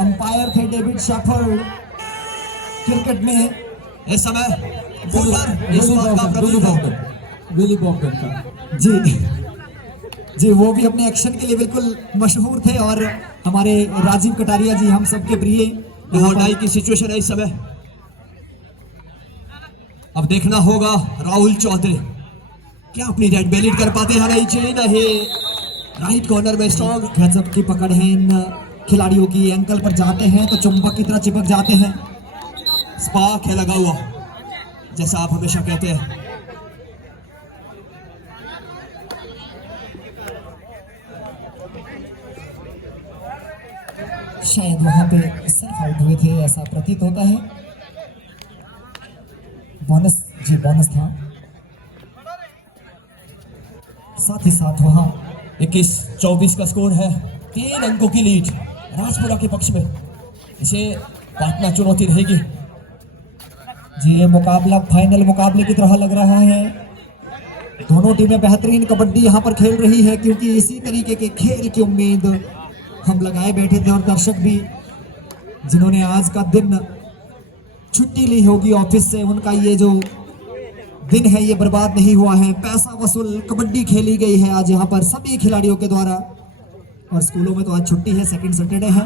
अंपायर थे डेविड शेफर्ड क्रिकेट में। इस समय बॉलर इस बात का प्रतीक हो। विली बॉम्बे का। जी जी, वो भी अपने एक्शन के लिए बिल्कुल मशहूर थे और हमारे राजीव कटारिया जी हम सबके प्रिय। 2 और 2 की सिचुएशन है इस समय। अब देखना होगा राहुल चौधरी क्या अपनी रेड बेलिट कर पाते हैं। नहीं, राइट कॉर्नर में स्ट्रॉन्ग गजब की पकड़ है इन खिलाड़ियों की, एंकल पर जाते हैं तो चुंबक की तरह चिपक जाते हैं। स्पार्क है लगा हुआ, जैसा आप हमेशा कहते हैं। शायद वहां पे सेल्फ आउट हुए थे ऐसा प्रतीत होता है। बोनस, जी बोनस था। साथ ही साथ वहां 21-24 का स्कोर है। 3 अंकों की लीड राजपुरा के पक्ष में। इसे काटना चुनौती रहेगी। जी, ये मुकाबला फाइनल मुकाबले की तरह लग रहा है। दोनों टीमें बेहतरीन कबड्डी यहाँ पर खेल रही है, क्योंकि इसी तरीके के खेल की उम्मीद हम लगाए बैठे थे और दर्शक भी जिन्होंने आज का दिन छुट्टी ली होगी ऑफिस से, उनका ये जो दिन है ये बर्बाद नहीं हुआ है। पैसा वसूल कबड्डी खेली गई है आज यहाँ पर सभी खिलाड़ियों के द्वारा। और स्कूलों में तो आज छुट्टी है, सेकंड सैटरडे है,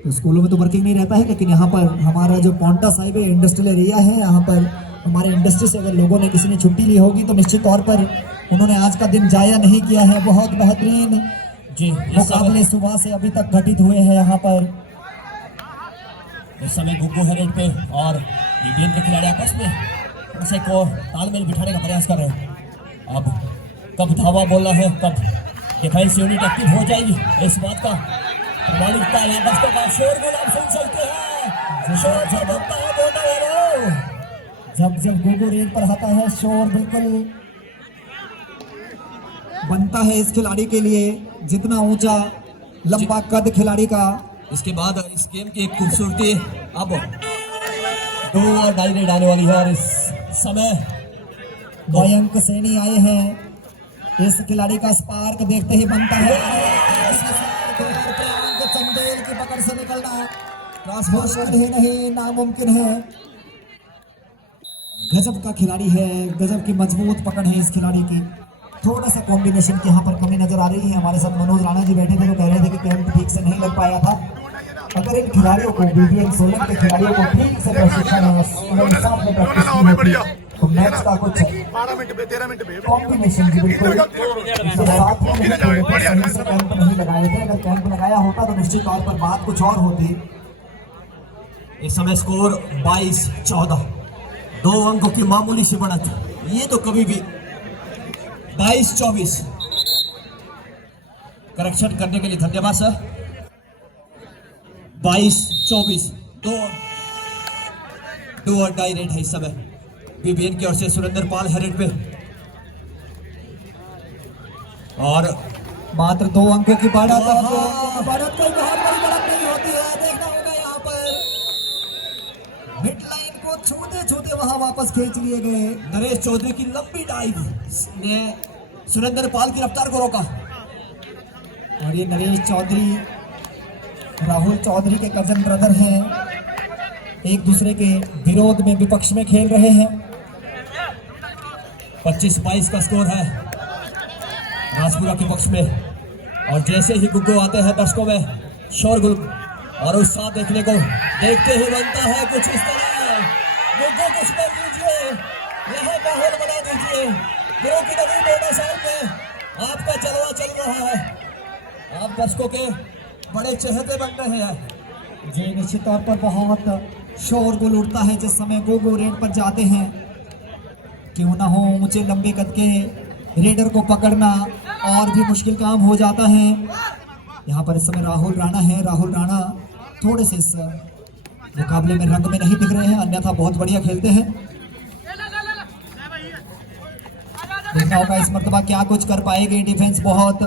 तो स्कूलों में तो वर्किंग नहीं रहता है। लेकिन यहाँ पर हमारा जो पॉन्टा साहिब है इंडस्ट्रियल एरिया है, यहाँ पर हमारे इंडस्ट्री से अगर लोगों ने किसी ने छुट्टी ली होगी तो निश्चित तौर पर उन्होंने आज का दिन जाया नहीं किया है। बहुत बेहतरीन जी, मुकाबले सुबह से अभी तक घटित हुए हैं यहाँ पर। इस समय गुग्गू है रेड पे और ये गेम के खिलाड़ी आपस में उसे को तालमेल बिठाने का प्रयास कर रहे हैं। अब कब धावा बोलना है, कब डिफेंस यूनिट एक्टिव हो जाएगी, इस बात का प्रमाणिकता यहाँ बच्चों का शोरगुल आप सुन सकते हैं। शोर जब बनता है बोलना है, जब गोगो रेड पर आता है शोर बिल्कुल बनता है इस खिलाड़ी के लिए। जितना ऊंचा लंबा कद खिलाड़ी का। इसके बाद इस गेम की एक खूबसूरती अब 2 और 2 रेड आने वाली है। और इस समय मयंक सैनी आए हैं। इस खिलाड़ी का स्पार्क देखते ही बनता है चंदेल की पकड़ से निकलना मुश्किल ही नहीं, नामुमकिन है। गजब का खिलाड़ी है, गजब की मजबूत पकड़ है इस खिलाड़ी की। थोड़ा सा कॉम्बिनेशन की यहाँ पर कमी नजर आ रही है। हमारे साथ मनोज राणा जी बैठे थे, तो कह रहे थे कि कैंप ठीक से नहीं लग पाया था। अगर इन खिलाड़ियों को BBN सोलन के खिलाड़ियों को ठीक से प्रशिक्षण तो मैच का कुछ कॉम्बिनेशन की बिल्कुल कैंप नहीं लगाए थे। अगर कैंप लगाया होता तो निश्चित तौर पर बात कुछ और होती। इस समय स्कोर 22-14, 2 अंकों की मामूली सी बढ़त। ये तो कभी भी 22-24 करेक्शन करने के लिए धन्यवाद सर। 22-24 2 और 2 रेड है इस समय। BBN की ओर से सुरेंद्र पाल है रेड पे और मात्र 2 अंकों की बढ़त। कोई बहुत बड़ी बढ़त नहीं होती है। देखना होगा यहाँ पर मिड लाइन को छूते वहां वापस खींच लिए गए। नरेश चौधरी की लंबी डाइव ने सुरेंद्र पाल की रफ्तार को रोका। और ये नरेश चौधरी राहुल चौधरी के कजन ब्रदर हैं, एक दूसरे के विरोध में विपक्ष में खेल रहे हैं। 25-22 का स्कोर है राजपुरा के पक्ष में। और जैसे ही गुग्गू आते हैं दर्शकों में शोरगुल और उत्साह देखने को देखते ही बनता है कुछ इस तरह। गुग्गू कुछ कर दीजिए, यह माहौल बना दीजिए। गुरु की नदी बेटा साहब में आपका चलवा चल रहा है, आप दर्शकों के बड़े चहेते बन रहे हैं। जी, निश्चित तौर पर बहुत शोरगुल उठता है जिस समय गोगो रेड पर जाते हैं। क्यों ना हो, ऊंचे लंबे कद के रेडर को पकड़ना और भी मुश्किल काम हो जाता है। यहाँ पर इस समय राहुल राणा है। राहुल राणा थोड़े से इस मुकाबले में रंग में नहीं दिख रहे हैं, अन्यथा बहुत बढ़िया खेलते हैं। देखना होगा इस मर्तबा क्या कुछ कर पाएंगे। डिफेंस बहुत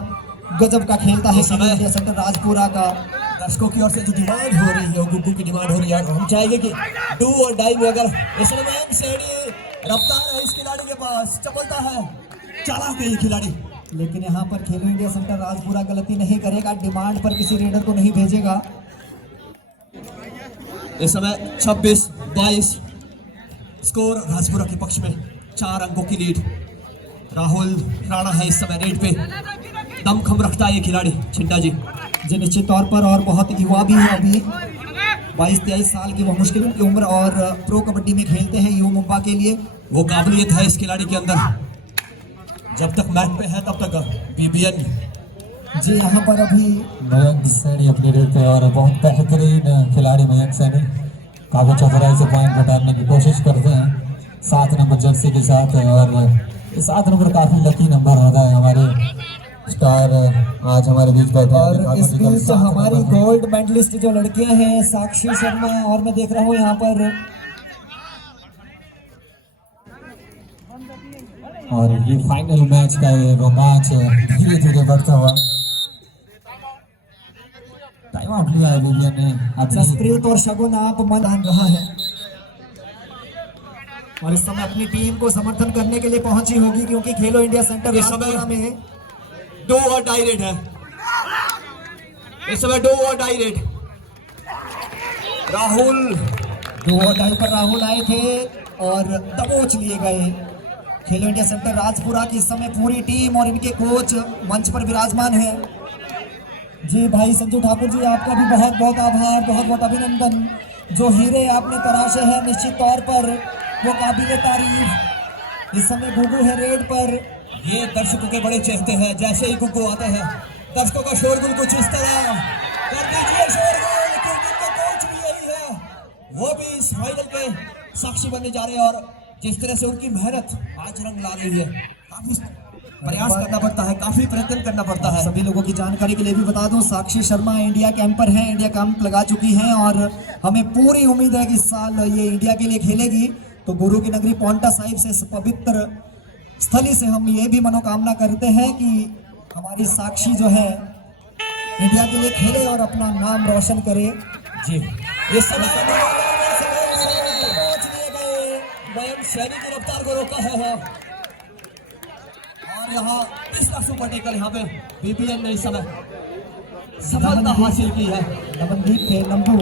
गजब का खेलता है सेंटर राजपुरा का। दर्शकों की ओर से जो डिमांड हो रही है, गुग्गू की डिमांड हो रही है, हम चाहेंगे कि 2 और 2 में अगर रफ्तार है इस खिलाड़ी के पास, चपलता है, चालाक है ये खिलाड़ी। लेकिन यहाँ पर खेलो इंडिया सेंटर राजपुरा गलती नहीं करेगा, डिमांड पर किसी रेडर को नहीं भेजेगा। इस समय 26-22 स्कोर राजपुरा के पक्ष में 4 अंकों की लीड। राहुल राणा है इस समय रेड पे, दमखम रखता है ये खिलाड़ी छिंटा जी। जी निश्चित तौर पर, और बहुत युवा भी है अभी, 22-23 साल की वो मुश्किल की उम्र, और प्रो कबड्डी में खेलते हैं यू मुंबा के लिए। वो काबिलियत है इस खिलाड़ी के अंदर, जब तक मैच पे है तब तक बीबीएन। जी यहाँ पर अभी मयंक सैनी अपनी रेड पे, और बहुत बेहतरीन खिलाड़ी मयंक सैनी काफी चतुराई से पॉइंट घटाने की कोशिश करते हैं 7 नंबर जर्सी के साथ। और ये 7 नंबर काफी लकी नंबर होता है हमारे स्टार आज हमारे बीच बैठे हैं। और इस बीच हमारी गोल्ड मेडलिस्ट जो लड़कियां हैं साक्षी शर्मा, और मैं देख रहा हूँ यहाँ पर, और ये फाइनल मैच का ये रोमांच धीरे धीरे बढ़ता हुआ। टाइम आउट लिया है बीबीएन ने अपनी। जसप्रीत और शगुन आप मन रहा है, और इस समय अपनी टीम को समर्थन करने के लिए पहुंची होगी, क्योंकि खेलो इंडिया सेंटर इस समय राजपुरा में 2 और डाई रेड है। इस समय 2 और डाई रेड। राहुल 2 और ढाई पर राहुल आए थे और दबोच लिए गए। खेलो इंडिया सेंटर राजपुरा की इस समय पूरी टीम और इनके कोच मंच पर विराजमान है। जी भाई संजू ठाकुर जी, आपका भी बहुत बहुत आभार, बहुत बहुत अभिनंदन। जो हीरे आपने तराशे हैं निश्चित तौर पर वो काबिले तारीफ। इस समय गुगू है रेड पर। ये दर्शकों के बड़े चेहते हैं, जैसे ही गुग्गू आते हैं दर्शकों का शोरगुल कुछ इस तरह कर दीजिए शोरगुल, क्योंकि उनका कोच भी यही है, वो भी इस फाइनल के साक्षी बनने जा रहे हैं। और जिस तरह से उनकी मेहनत आज रंग ला रही है, काफी प्रयास करना पड़ता है, काफी प्रयत्न करना पड़ता है। सभी लोगों की जानकारी के लिए भी बता दूं, साक्षी शर्मा इंडिया कैंपर हैं, इंडिया कैंप लगा चुकी हैं, और हमें पूरी उम्मीद है कि इस साल ये इंडिया के लिए खेलेगी। तो गुरु की नगरी पोंटा साहिब से, इस पवित्र स्थली से हम ये भी मनोकामना करते हैं कि हमारी साक्षी जो है इंडिया के लिए खेले और अपना नाम रोशन करे। जी इस समय मयंक सैनी की रफ्तार को रोका है, और यहाँ तीसरा सुपर टेकल यहाँ पे बीबीएन ने इस समय सफलता हासिल की है। नवनदीप के नंबू,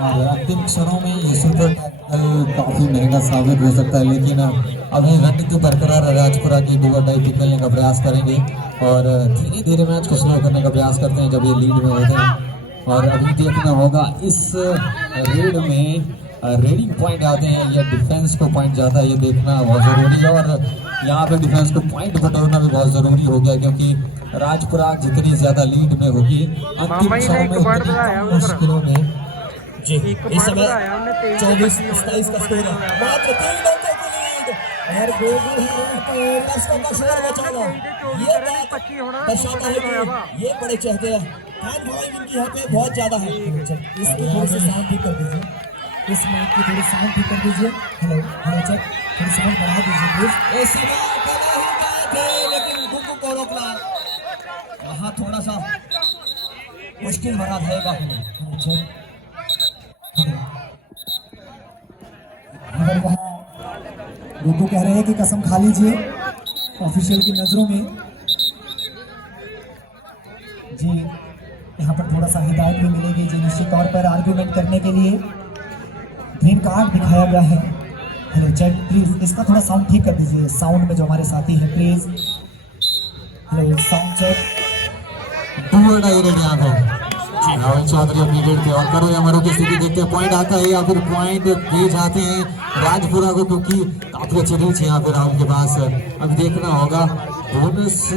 और अंतिम क्षणों में ये सुपर टैकल काफी महंगा साबित हो सकता है, लेकिन अभी रणनीति बरकरार है। राजपुरा की 2 और डाई निकलने का प्रयास करेंगे और धीरे धीरे मैच को स्लो करने का प्रयास करते हैं जब ये लीड में होते हैं। और अभी देखना होगा इस रेड में रेडिंग पॉइंट आते हैं या डिफेंस को पॉइंट जाता है, ये देखना बहुत जरूरी है। और यहाँ पे डिफेंस को पॉइंट बटोरना भी बहुत जरूरी हो गया, क्योंकि राजपुरा जितनी ज्यादा लीड में होगी अंतिम क्षणों में उतनी कम मुश्किलों में। जी इस समय 24-27 का स्कोर है, मात्र 3 अंकों की लीड, और गोगू है दर्शकों का शोर मचाना। ये बात दर्शाता है कि ये बड़े चाहते हैं, फैन फॉलोइंग इनकी यहाँ पे बहुत ज्यादा है। इसकी थोड़ी सी साउंड ठीक कर दीजिए, इस माइक की थोड़ी साउंड ठीक कर दीजिए। हेलो हेलो चेक, थोड़ी साउंड बढ़ा दीजिए प्लीज। इस समय लेकिन गुग्गू को रोकना यहाँ थोड़ा सा मुश्किल भरा रहेगा। अगर वहाँ गुग्गू कह रहे हैं कि कसम खा लीजिए ऑफिशियल की नजरों में। जी यहाँ पर थोड़ा सा हिदायत भी मिलेगी जी, निश्चित तौर पर आर्गुमेंट करने के लिए ग्रीन कार्ड दिखाया गया है। हेलो चेक प्लीज, इसका थोड़ा साउंड ठीक कर दीजिए, साउंड में जो हमारे साथी हैं प्लीज। Hello sound check. 2 और डाई रेड यहाँ पे राहुल चौधरी अपनी रेड पे, और करो या मरो की स्थिति देखते हैं पॉइंट आता है या फिर पॉइंट दे जाते हैं राजपुरा को, क्योंकि काफी अच्छी रीच है यहाँ पे राहुल के पास। अब देखना होगा बोनस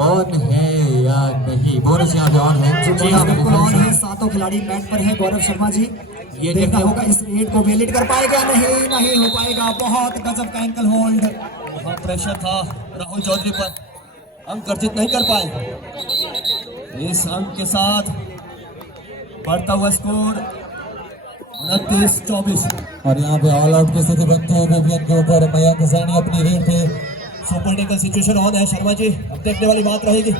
ऑन है या नहीं। बोनस यहाँ पे ऑन है, जी हाँ बिल्कुल ऑन है, 7 खिलाड़ी मैट पर है। गौरव शर्मा जी, ये देखना होगा इस रेड को वेलिड कर पाएगा, नहीं नहीं हो पाएगा। बहुत गजब का एंकल होल्ड, बहुत प्रेशर था राहुल चौधरी पर, अंक अर्जित नहीं कर पाए। इस अंक के साथ बढ़ता हुआ स्कोर 29-24। और यहाँ पे ऑल आउट की स्थिति बनती है बीबीएन के ऊपर। मयंक सैनी अपनी रेड पे, सुपर टेकल सिचुएशन ऑन है शर्मा जी, अब देखने वाली बात रहेगी।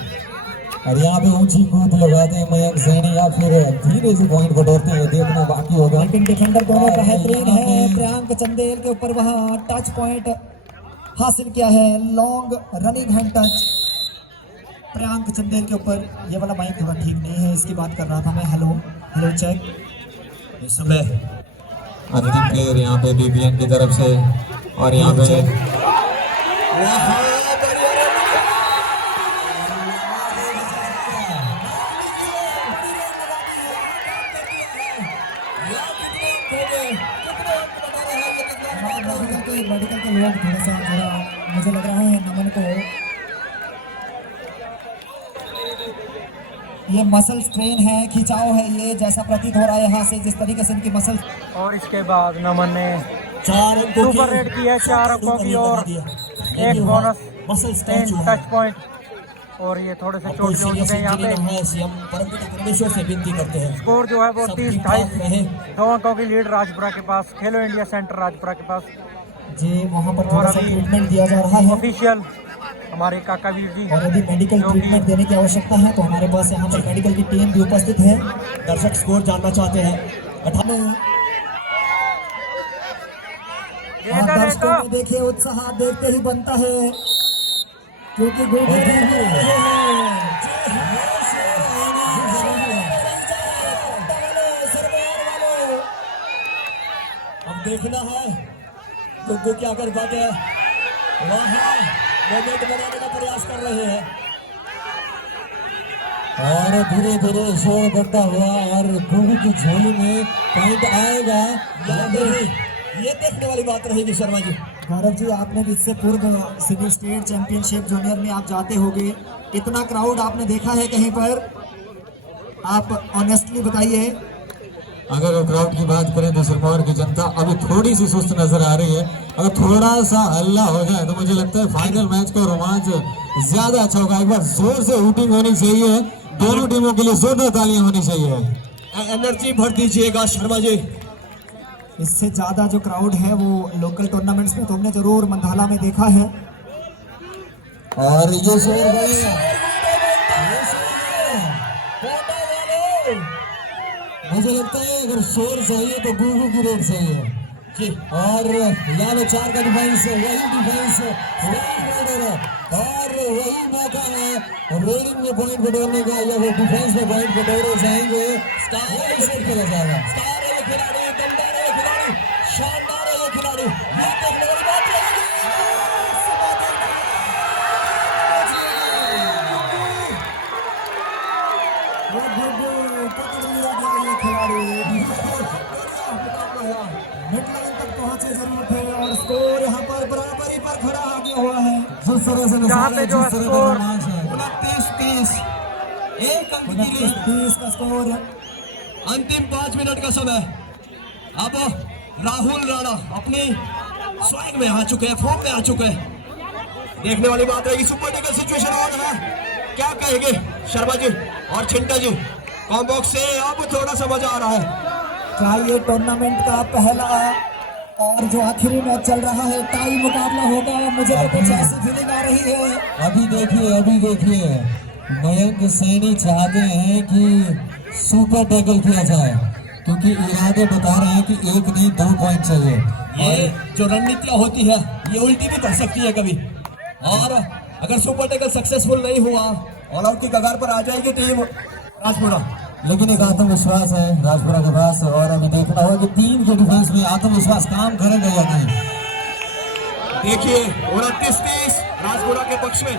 और यहाँ पे ऊंची कूद लगाते हैं मयंक सैनी या फिर धीरे से पॉइंट बटोरते हैं, देखना बाकी होगा। लेकिन डिफेंडर दोनों बेहतरीन है। प्रियांक चंदेल के ऊपर वहाँ टच पॉइंट हासिल किया है, long running hand touch Priyank Chandel के ऊपर। ये वाला माइक थोड़ा ठीक नहीं है, इसकी बात कर रहा था मैं। Hello hello check. इस समय अंतिम प्लेयर यहाँ पे बीबीएन की तरफ से। और यहाँ पे मेडिकल के लोग थोड़ा सा मुझे लग रहा है नमन को ये मसल स्ट्रेन है, खिंचाव है, ये जैसा प्रतीत हो रहा है यहाँ से जिस तरीके से इनकी मसल। और इसके बाद नमन ने 4 अंकों की सुपर रेड की है, 4 अंकों की और एक बोनस, मसल 3 टच पॉइंट। और ये थोड़े से चोट हो चुके हैं यहाँ पे। परमेश्वर से विनती करते हैं स्कोर जो है वो सब 30-28, ठीक-ठाक रहे। 2 अंकों की लीड राजपुरा के पास, खेलो इंडिया सेंटर राजपुरा के पास। जी वहाँ पर थोड़ा सा ट्रीटमेंट दिया जा रहा है ऑफिशियल हमारे काका वीर जी, और यदि मेडिकल ट्रीटमेंट देने की आवश्यकता है तो हमारे पास यहाँ पर मेडिकल की टीम भी उपस्थित है। दर्शक स्कोर जानना चाहते हैं। और दर्शकों में देखिए उत्साह देखते ही बनता है क्योंकि अब देखना है गुग्गू क्या कर पाते हैं। वहाँ मोमेंट बनाने का प्रयास कर रहे हैं और धीरे धीरे शोर बढ़ता हुआ और गुगू की झोली में पॉइंट आएगा या नहीं, ये देखने वाली बात रहेगी। शर्मा जी, गौरव जी, आपने भी इससे पूर्व सीनियर स्टेट चैंपियनशिप जूनियर में आप जाते होंगे, इतना क्राउड आपने देखा है कहीं पर? आप ऑनेस्टली बताइए। अगर क्राउड की बात करें तो सिरमौर की जनता अभी थोड़ी सी सुस्त नजर आ रही है। अगर थोड़ा सा हल्ला हो जाए तो मुझे लगता है फाइनल मैच का रोमांच ज्यादा अच्छा होगा। एक बार जोर से हूटिंग होनी चाहिए, दोनों टीमों के लिए जोरदार तालियां होनी चाहिए। एनर्जी भर दीजिएगा शर्मा जी। इससे ज्यादा जो क्राउड है वो लोकल टूर्नामेंट्स में तो हमने जरूर मंधाला में देखा है। और ये शोर बढ़ेगा, मुझे लगता है अगर शोर चाहिए तो गुगू की रेड चाहिए जी। और यादव 4 का डिफेंस, वही डिफेंस और वही मौका है रेडिंग में पॉइंट बटोरने का या वो डिफेंस में पॉइंट बटोरे जाएंगे। स्टार खेला जाएगा। स्टार है ये खिलाड़ी, दमदार है ये खिलाड़ी, शानदार है ये खिलाड़ी। ये देखने वाली बात रहेगी। मिडलाइन तक पहुंचे जरूर थे और स्कोर यहाँ पर बराबरी पर खड़ा आगे हुआ है। जिस तरह से यहाँ पे जो स्कोर 29-30, एक अंक की लीड। 29 का स्कोर। अंतिम 5 मिनट का समय। अब राहुल राणा अपनी स्वैग में आ चुके हैं, फॉर्म में आ चुके हैं। देखने वाली बात रहेगी। सुपर टेकल सिचुएशन ऑन है, क्या कहेंगे शर्मा जी और छिंटा जी? कॉम्बॉक्स से अब थोड़ा सा मजा आ रहा है। क्या ये टूर्नामेंट का पहला और जो आखिरी मैच चल रहा है टाई मुकाबला होगा? मुझे तो कुछ ऐसी फीलिंग आ रही है। अभी देखिए मयंक सैनी चाहते हैं कि सुपर टैकल किया जाए क्योंकि इरादे बता रहे हैं कि 1 नहीं 2 पॉइंट चाहिए। ये जो रणनीतियां होती है ये उल्टी भी कर सकती है कभी, और अगर सुपर टैकल सक्सेसफुल नहीं हुआ ऑल आउट की कगार पर आ जाएगी टीम राजपुरा। लेकिन एक आत्मविश्वास है राजपुरा के पास और अभी देखना होगा कि टीम के डिफेंस में आत्मविश्वास काम करेगा या नहीं। देखिए 29-30 राजपुरा के पक्ष में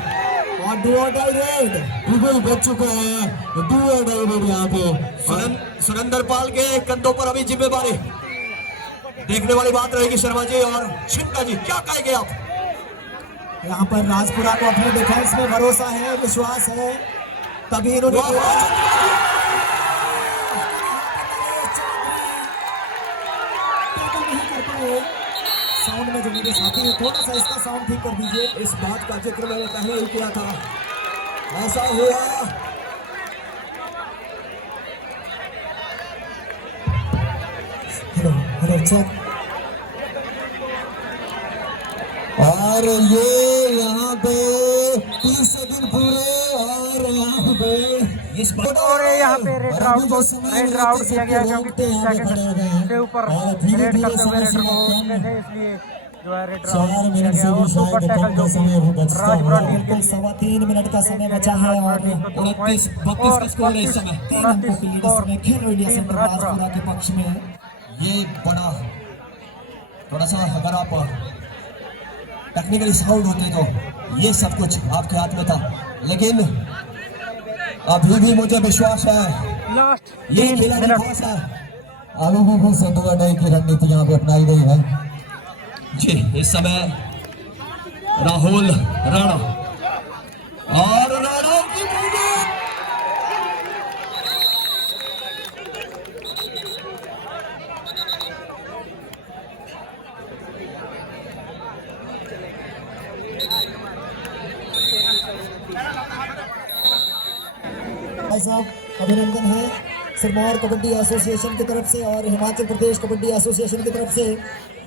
और डू और डाई रेड बिल्कुल बच चुका है। डू और डाई रेड यहाँ पे सुरेंद्र पाल के कंधों पर अभी जिम्मेदारी। देखने वाली बात रहेगी शर्मा जी और छिंटा जी, क्या कहेंगे आप? यहाँ पर राजपुरा को अपने डिफेंस में भरोसा है, विश्वास है, तभी इन्होंने साउंड में जो मेरे साथी है थोड़ा सा इसका साउंड ठीक कर दीजिए। इस बात का जिक्र मैंने पहले ही किया था, ऐसा हुआ। Hello check. और ये यहाँ पे 30 सेकंड पूरे और यहाँ पे इस बात और यहाँ पे रेड आउट किया गया क्योंकि 30 सेकंड से ऊपर रेड करते हुए रेडर को रोकने थे, इसलिए जो है रेड 4 मिनट से भी सुपर शायद टैकल कम का समय वो बचता राजपुरा हुआ। टीम के लिए 3.25 मिनट का समय बचा है और 29-32 का स्कोर है इस समय। 3 अंकों की लीड इस समय खेलो इंडिया सेंटर राजपुरा के पक्ष में। ये बड़ा थोड़ा सा अगर आप टेक्निकली साउंड होते तो ये सब कुछ आपके हाथ में था, लेकिन अभी भी मुझे विश्वास है लास्ट ये 3 खिलाड़ी मिनट। बहुत है। अभी भी फिर से दो अढ़ाई की रणनीति यहाँ पे अपनाई गई है। जी इस समय राहुल राणा और राणा की बॉलिंग। भाई साहब अभिनंदन है सिरमौर कबड्डी एसोसिएशन की तरफ से और हिमाचल प्रदेश कबड्डी एसोसिएशन की तरफ से।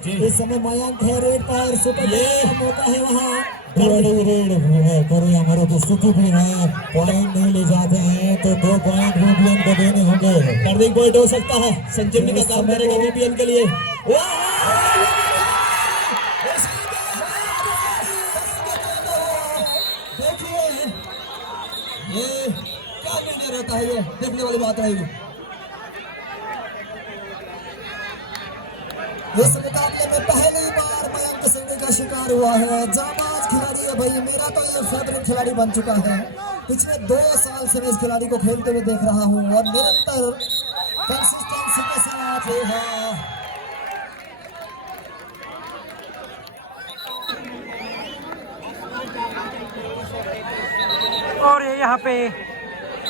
इस समय मयंक है रेड पर सुपर मौका है वहाँ करो हमारे तो स्थिति भी है, पॉइंट नहीं ले जाते हैं तो 2 पॉइंट VBN को देने होंगे। टर्निंग पॉइंट हो सकता है, संजीवनी का काम करेगा VBN के लिए। देखिए ये क्या निर्णय रहता है, ये देखने वाली बात रहेगी। इस मुकाबले में पहली बार मयंक सिंह का शिकार हुआ है। जाबाज खिलाड़ी है भाई, मेरा तो ये फेवरेट खिलाड़ी बन चुका है। पिछले 2 साल से मैं इस खिलाड़ी को खेलते हुए देख रहा हूँ और निरंतर कंसिस्टेंसी के साथ और ये यहाँ पे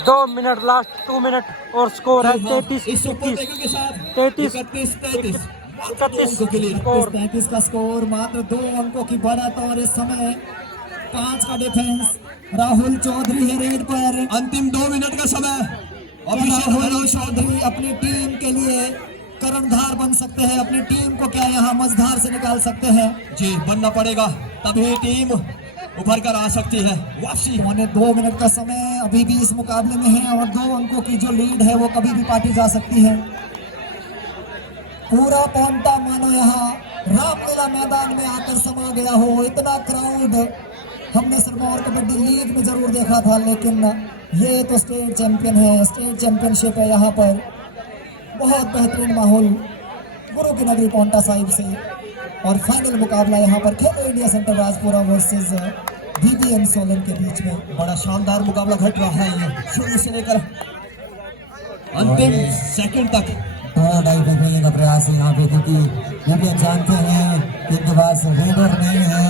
2 मिनट लास्ट 2 मिनट और स्कोर है 33 इस सुपर टेकर के साथ 33 31-33 33 का स्कोर, मात्र 2 अंकों की बढ़त। और इस समय 5 का डिफेंस। राहुल चौधरी है रेड पर। अंतिम 2 मिनट का समय। राहुल चौधरी अपनी टीम के लिए कर्णधार बन सकते हैं, अपनी टीम को क्या यहाँ मझधार से निकाल सकते हैं। जी बनना पड़ेगा, तभी टीम उभर कर आ सकती है। वापसी 2 मिनट का समय अभी भी इस मुकाबले में है और 2 अंकों की जो लीड है वो कभी भी पाटी जा सकती है। पूरा पौंटा मानो यहाँ रामलीला मैदान में आकर समा गया हो। इतना क्राउड हमने सिरमौर कबड्डी लीग में जरूर देखा था, लेकिन ये तो स्टेट चैंपियन है, स्टेट चैंपियनशिप है। यहाँ पर बहुत बेहतरीन माहौल गुरु की नगरी पौंटा साहिब से। और फाइनल मुकाबला यहाँ पर खेलो India centre Rajpura versus VBN Solan के बीच में। बड़ा शानदार मुकाबला घट रहा है, ये शुरू से लेकर अंतिम सेकंड तक। 2 अढ़ाई पे खेलने का प्रयास है यहाँ पे, क्योंकि VBN जानते हैं कि इनके पास रेडर नहीं है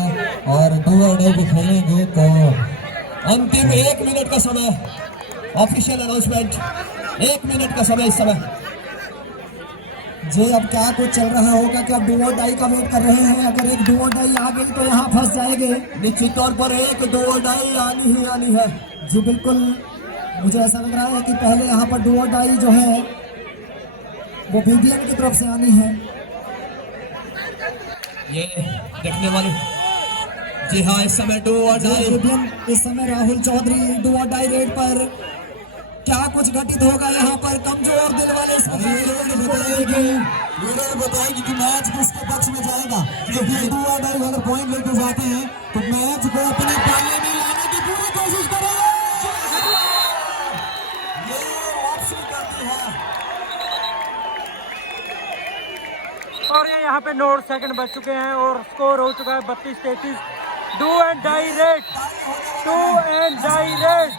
और 2 अढ़ाई पे खेलेंगे तो अंतिम 1 मिनट का समय। ऑफिशियल अनाउंसमेंट 1 मिनट का समय इस समय। जी अब क्या कुछ चल रहा होगा, क्या डू और डाई का वेट कर रहे हैं। अगर एक डू और डाई आ गई तो यहाँ फंस जाएंगे। निश्चित तौर पर एक 2 और डाई आनी ही आनी है। जी बिल्कुल, मुझे ऐसा लग रहा है कि पहले यहाँ पर डू और डाई जो है वो VBN की तरफ से आनी है। ये देखने वाले, जी हाँ इस समय 2 और डाई। VBN इस समय राहुल चौधरी डू और डाई रेड पर। क्या कुछ घटित होगा यहाँ पर, कमजोर दिल वाले बताएगी कि मैच किसके पक्ष में जाएगा, क्योंकि 2 और डाई अगर पॉइंट लेके जाते हैं तो मैच को अपने पाले में लाने की पूरी कोशिश करेंगे। ये वापसी करती है। और ये यहाँ पे 9 सेकंड बच चुके हैं और स्कोर हो चुका है 32-33। Do and die raid, do and die raid.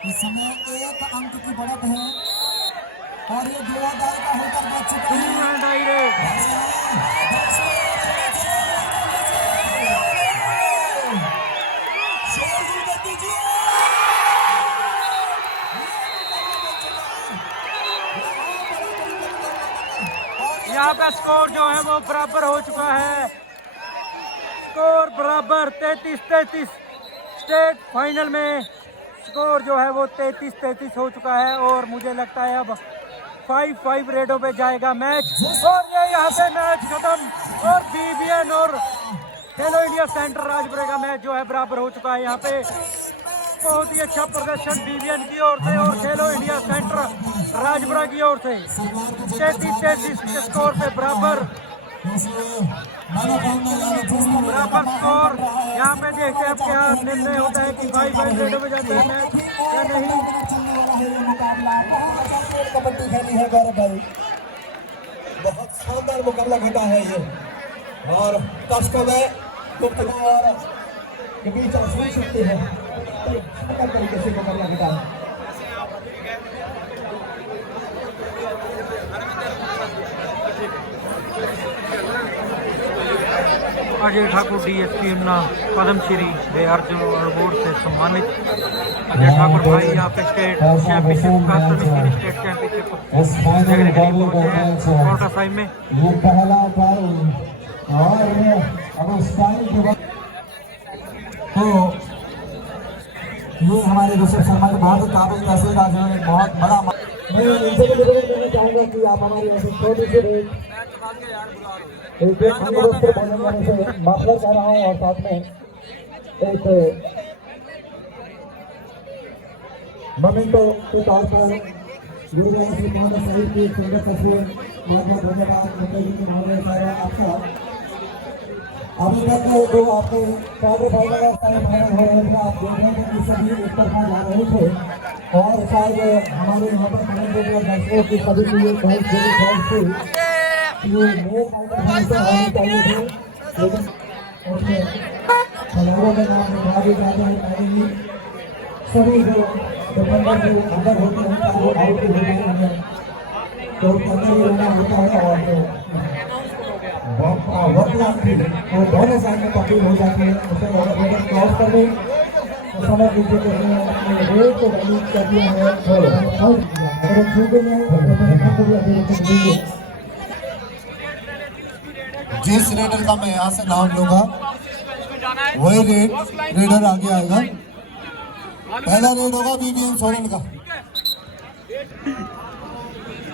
इस समय 1 अंक की बढ़त है और ये 2 और डाई का होकर बच चुका है। Do and die raid. यहाँ पे स्कोर जो है वो बराबर हो चुका है, स्कोर बराबर 33-33। स्टेट फाइनल में स्कोर जो है वो 33-33 हो चुका है और मुझे लगता है अब 5-5 रेडों पे जाएगा मैच। और ये यहाँ पे मैच खत्म और VBN और खेलो इंडिया सेंटर राजपुरा का मैच जो है बराबर हो चुका है। यहाँ पे बहुत ही अच्छा प्रदर्शन VBN की ओर से और खेलो इंडिया सेंटर राजपुरा की ओर से 33-33 के स्कोर पे बराबर स्कोर। यहाँ पे देखते हैं अब क्या निर्णय होता है कि 5-5 रेडों में जाता है मैच या नहीं। कबड्डी खेली है गौरव भाई। बहुत शानदार मुकाबला घटा है ये, और दर्शकों में गुफ्तगू और के बीच आप सुन सकते हैं शानदार तरीके से मुकाबला घटा है। अजय ठाकुर डीएसपी पद्मश्री वे अर्जुन अवार्ड से सम्मानित। अजय ठाकुर भाई यहाँ पे state championship state championship Kota Sahib में ये पहला टाइम, और अब उस टाइम के बाद तो ये हमारे ऋषभ शर्मा के बहुत ही काबिल तहसीलदार जिन्होंने बहुत बड़ा मैं इनसे भी निवेदन करना चाहूँगा कि आप हमारी ऐसी छोटी सी एक अनुरोध से बोलने से माफला चाह रहा हूँ, और साथ में एक मोमेंटो के तौर पर गुरुग्राम श्री मोहम्मद शरीफ की सुंदर तस्वीर बहुत बहुत धन्यवाद मुकेश जी के मामले सारा आपका। अभी तक जो आपके क्वार्टर फाइनल और सेमीफाइनल हो रहे थे आप देख रहे थे कि सभी एक तरफा जा रहे थे, और शायद हमारे यहाँ पर दर्शकों की सभी की ये बहुत बड़ी ख्वाहिश थी ये मेरे क्वार्टर फाइनल से होनी चाहिए थे, लेकिन उसमें खिलाड़ियों के नाम लिखा भी जाते हैं। सभी जो डिफेंडर जो अंदर होते हैं वो आउट हो जाते हैं, तो अंदर ही रहना होता है, और वर्क लाइन थी और दोनों साइड में तब्दील हो जाती है। उसे क्रॉस कर दें तो समझ लीजिए कि रेट को रिलीज कर दिया है, अगर छूटे हैं जिस रेडर का मैं यहाँ से नाम लूंगा वही रेडर आगे आएगा। पहला रेड होगा बीबीएन सोलन का।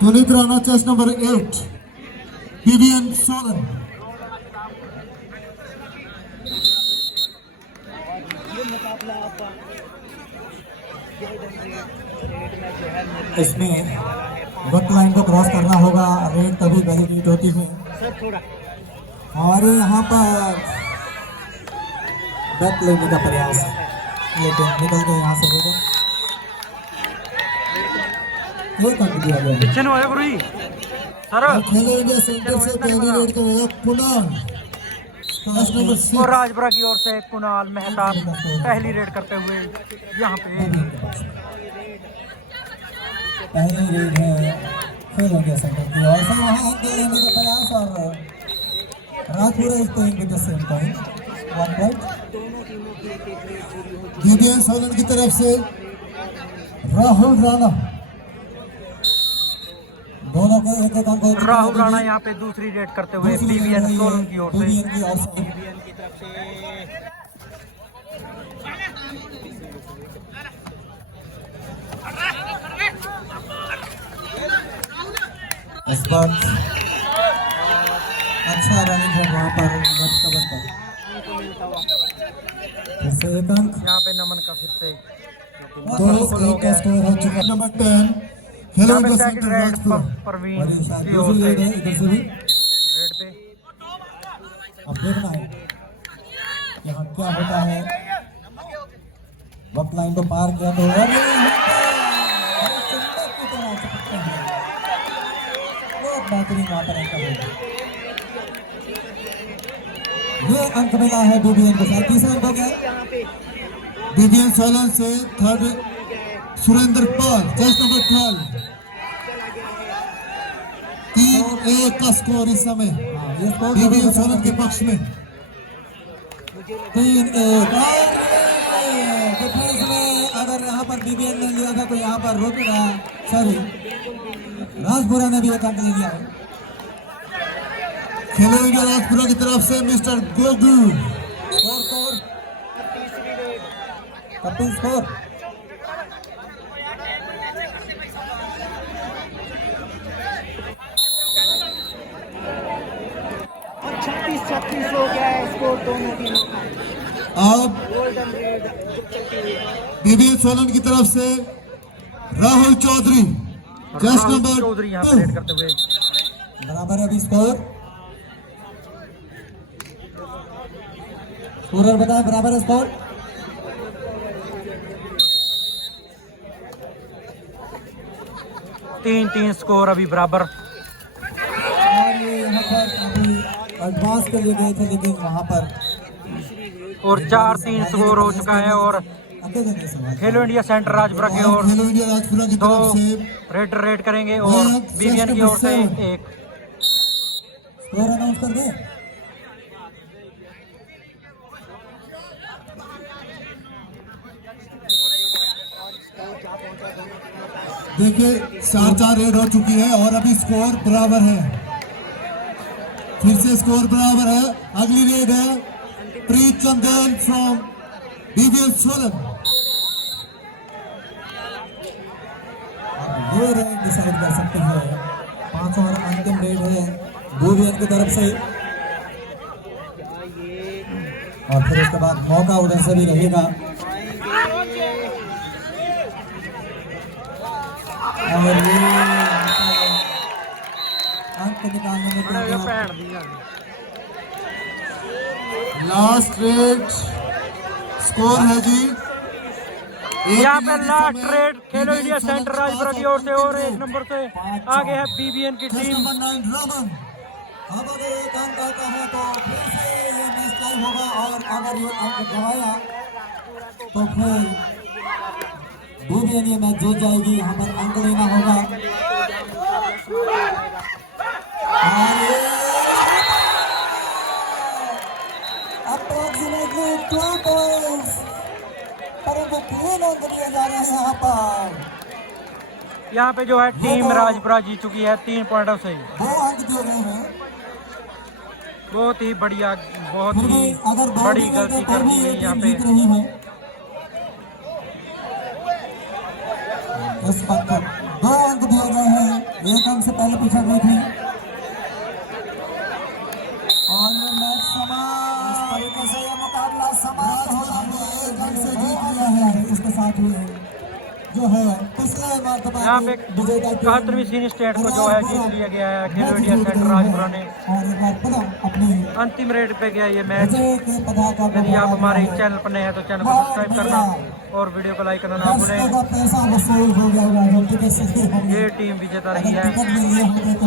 Puneet Rana chase number 8 BBN Solan. इसमें वक्त लाइन को क्रॉस करना होगा, रेड तभी वेलिडेट होती है, और यहाँ पर बैक लेने का प्रयास, लेकिन निकल गए यहाँ से रेडर। ये कर दिया गया सर। खेलेंगे सेंटर से पहली रेड को कुणाल और राजपुरा की ओर से कुणाल मेहताब पहली रेड करते हुए यहाँ पे पहली रेड है खेलेंगे सेंटर की ओर से, वहाँ लेने का प्रयास, और राजपुरा इस point with the same point 1 point BBN Solan की तरफ से राहुल राणा। दोनों को एक एक अंक। राहुल राणा यहाँ पे दूसरी रेड करते हुए बीबीएन सोलन की ओर से। इस बार अच्छा रनिंग है वहाँ पर कवर पर, फिर से एक अंक। यहाँ पे नमन का फिर से 2-1 का स्कोर हो चुका। नंबर 10 खेलेंगे सेंटर राजपुरा। परवीन इधर से भी रेड पे। अब देखना है यहाँ क्या होता है। वक्त लाइन को पार किया तो बहुत बेहतरीन वहाँ पर ये अंक मिला है बीबीएन के साथ। तीसरा अंक हो गया बीबीएन सोलन से थर्ड सुरेंद्र पाल चेस नंबर 12। 3-1 का स्कोर इस समय बीबीएन सोलन के पक्ष में। 3-1 अगर यहाँ पर बीबीएन ने लिया था तो यहाँ पर रोक रहा, सॉरी राजपुरा ने भी एक अंक ले लिया है। खेलेंगे राजपुरा की तरफ से मिस्टर गोगू। स्कोर कपिल स्कोर 36 हो गया है स्कोर दोनों की। अब बीबीएन सोलन की तरफ से राहुल चौधरी जस्ट नंबर चौधरी यहाँ पे रेड करते हुए बराबर है अभी स्कोर। स्कोरर बताए बराबर है स्कोर। तीन स्कोर अभी बराबर। एडवांस के लिए गए थे, लेकिन वहाँ पर और 4-3 स्कोर हो चुका है। और अकेले नहीं संभाल खेलो इंडिया सेंटर राजपुरा की ओर खेलो इंडिया राजपुरा की 2 तरफ से रेड करेंगे और बीबीएन की ओर से 1। स्कोर अनाउंस कर दे। देखिए 4-4 रेड हो चुकी है और अभी स्कोर बराबर है। फिर से स्कोर बराबर है। अगली रेड है प्रीत चंदेल फ्रॉम बीबीएन सोलन। ये रेड डिसाइड कर सकते हैं। 5 और अंतिम रेड है बीबीएन की तरफ से, और फिर उसके बाद मौका उधर से भी रहेगा। और ये अंक निकालने में कामयाब। लास्ट रेड स्कोर है जी यहाँ पे लास्ट रेड खेलो इंडिया सेंटर राजपुरा की ओर से और 1 नंबर से आगे है बीबीएन की टीम। नंबर 9 रमन। अब अगर एक अंक आता है तो फिर से ये मैच टाई होगा, और अगर ये अंक गवाया तो फिर बीबीएन ये मैच जीत जाएगी। यहाँ पर अंक लेना होगा। अप्रोक्सीमेटली 2 पॉइंट्स, परंतु 3 अंक लिए जा रहे हैं यहाँ पर। यहाँ पे जो है टीम राजपुरा जीत चुकी है 3 पॉइंटों से। 2 अंक दिए गए हैं। बहुत ही बढ़िया, बहुत फिर भी ही अगर बड़ी गलती कर दी है यहाँ पे। जीत रही है इस वक्त 2 अंक दिए गए हैं। 1 अंक से पहले पूछा गई थी, और ये मैच समाप्त। इस तरीके से ये मुकाबला समाप्त हो रहा है। 1 अंक से जीत लिया है। इसके साथ ही जो है पिछले मरतबा यहाँ पे विजेता टीम 71वीं सीनियर स्टेट को जो है जीत लिया गया है खेलो इंडिया सेंटर राजपुरा ने। और एक बार पुनः अपनी अंतिम रेड पे गया ये मैच। विजय के पताका को यदि आप हमारे चैनल पर नए हैं तो चैनल को सब्सक्राइब करना और वीडियो को लाइक करना ना भूलें। दर्शकों का पैसा वसूल हो जाएगा जो टिकट से होंगे। ये टीम विजेता रही अगर है। टिकट मिल लिए होंगे तो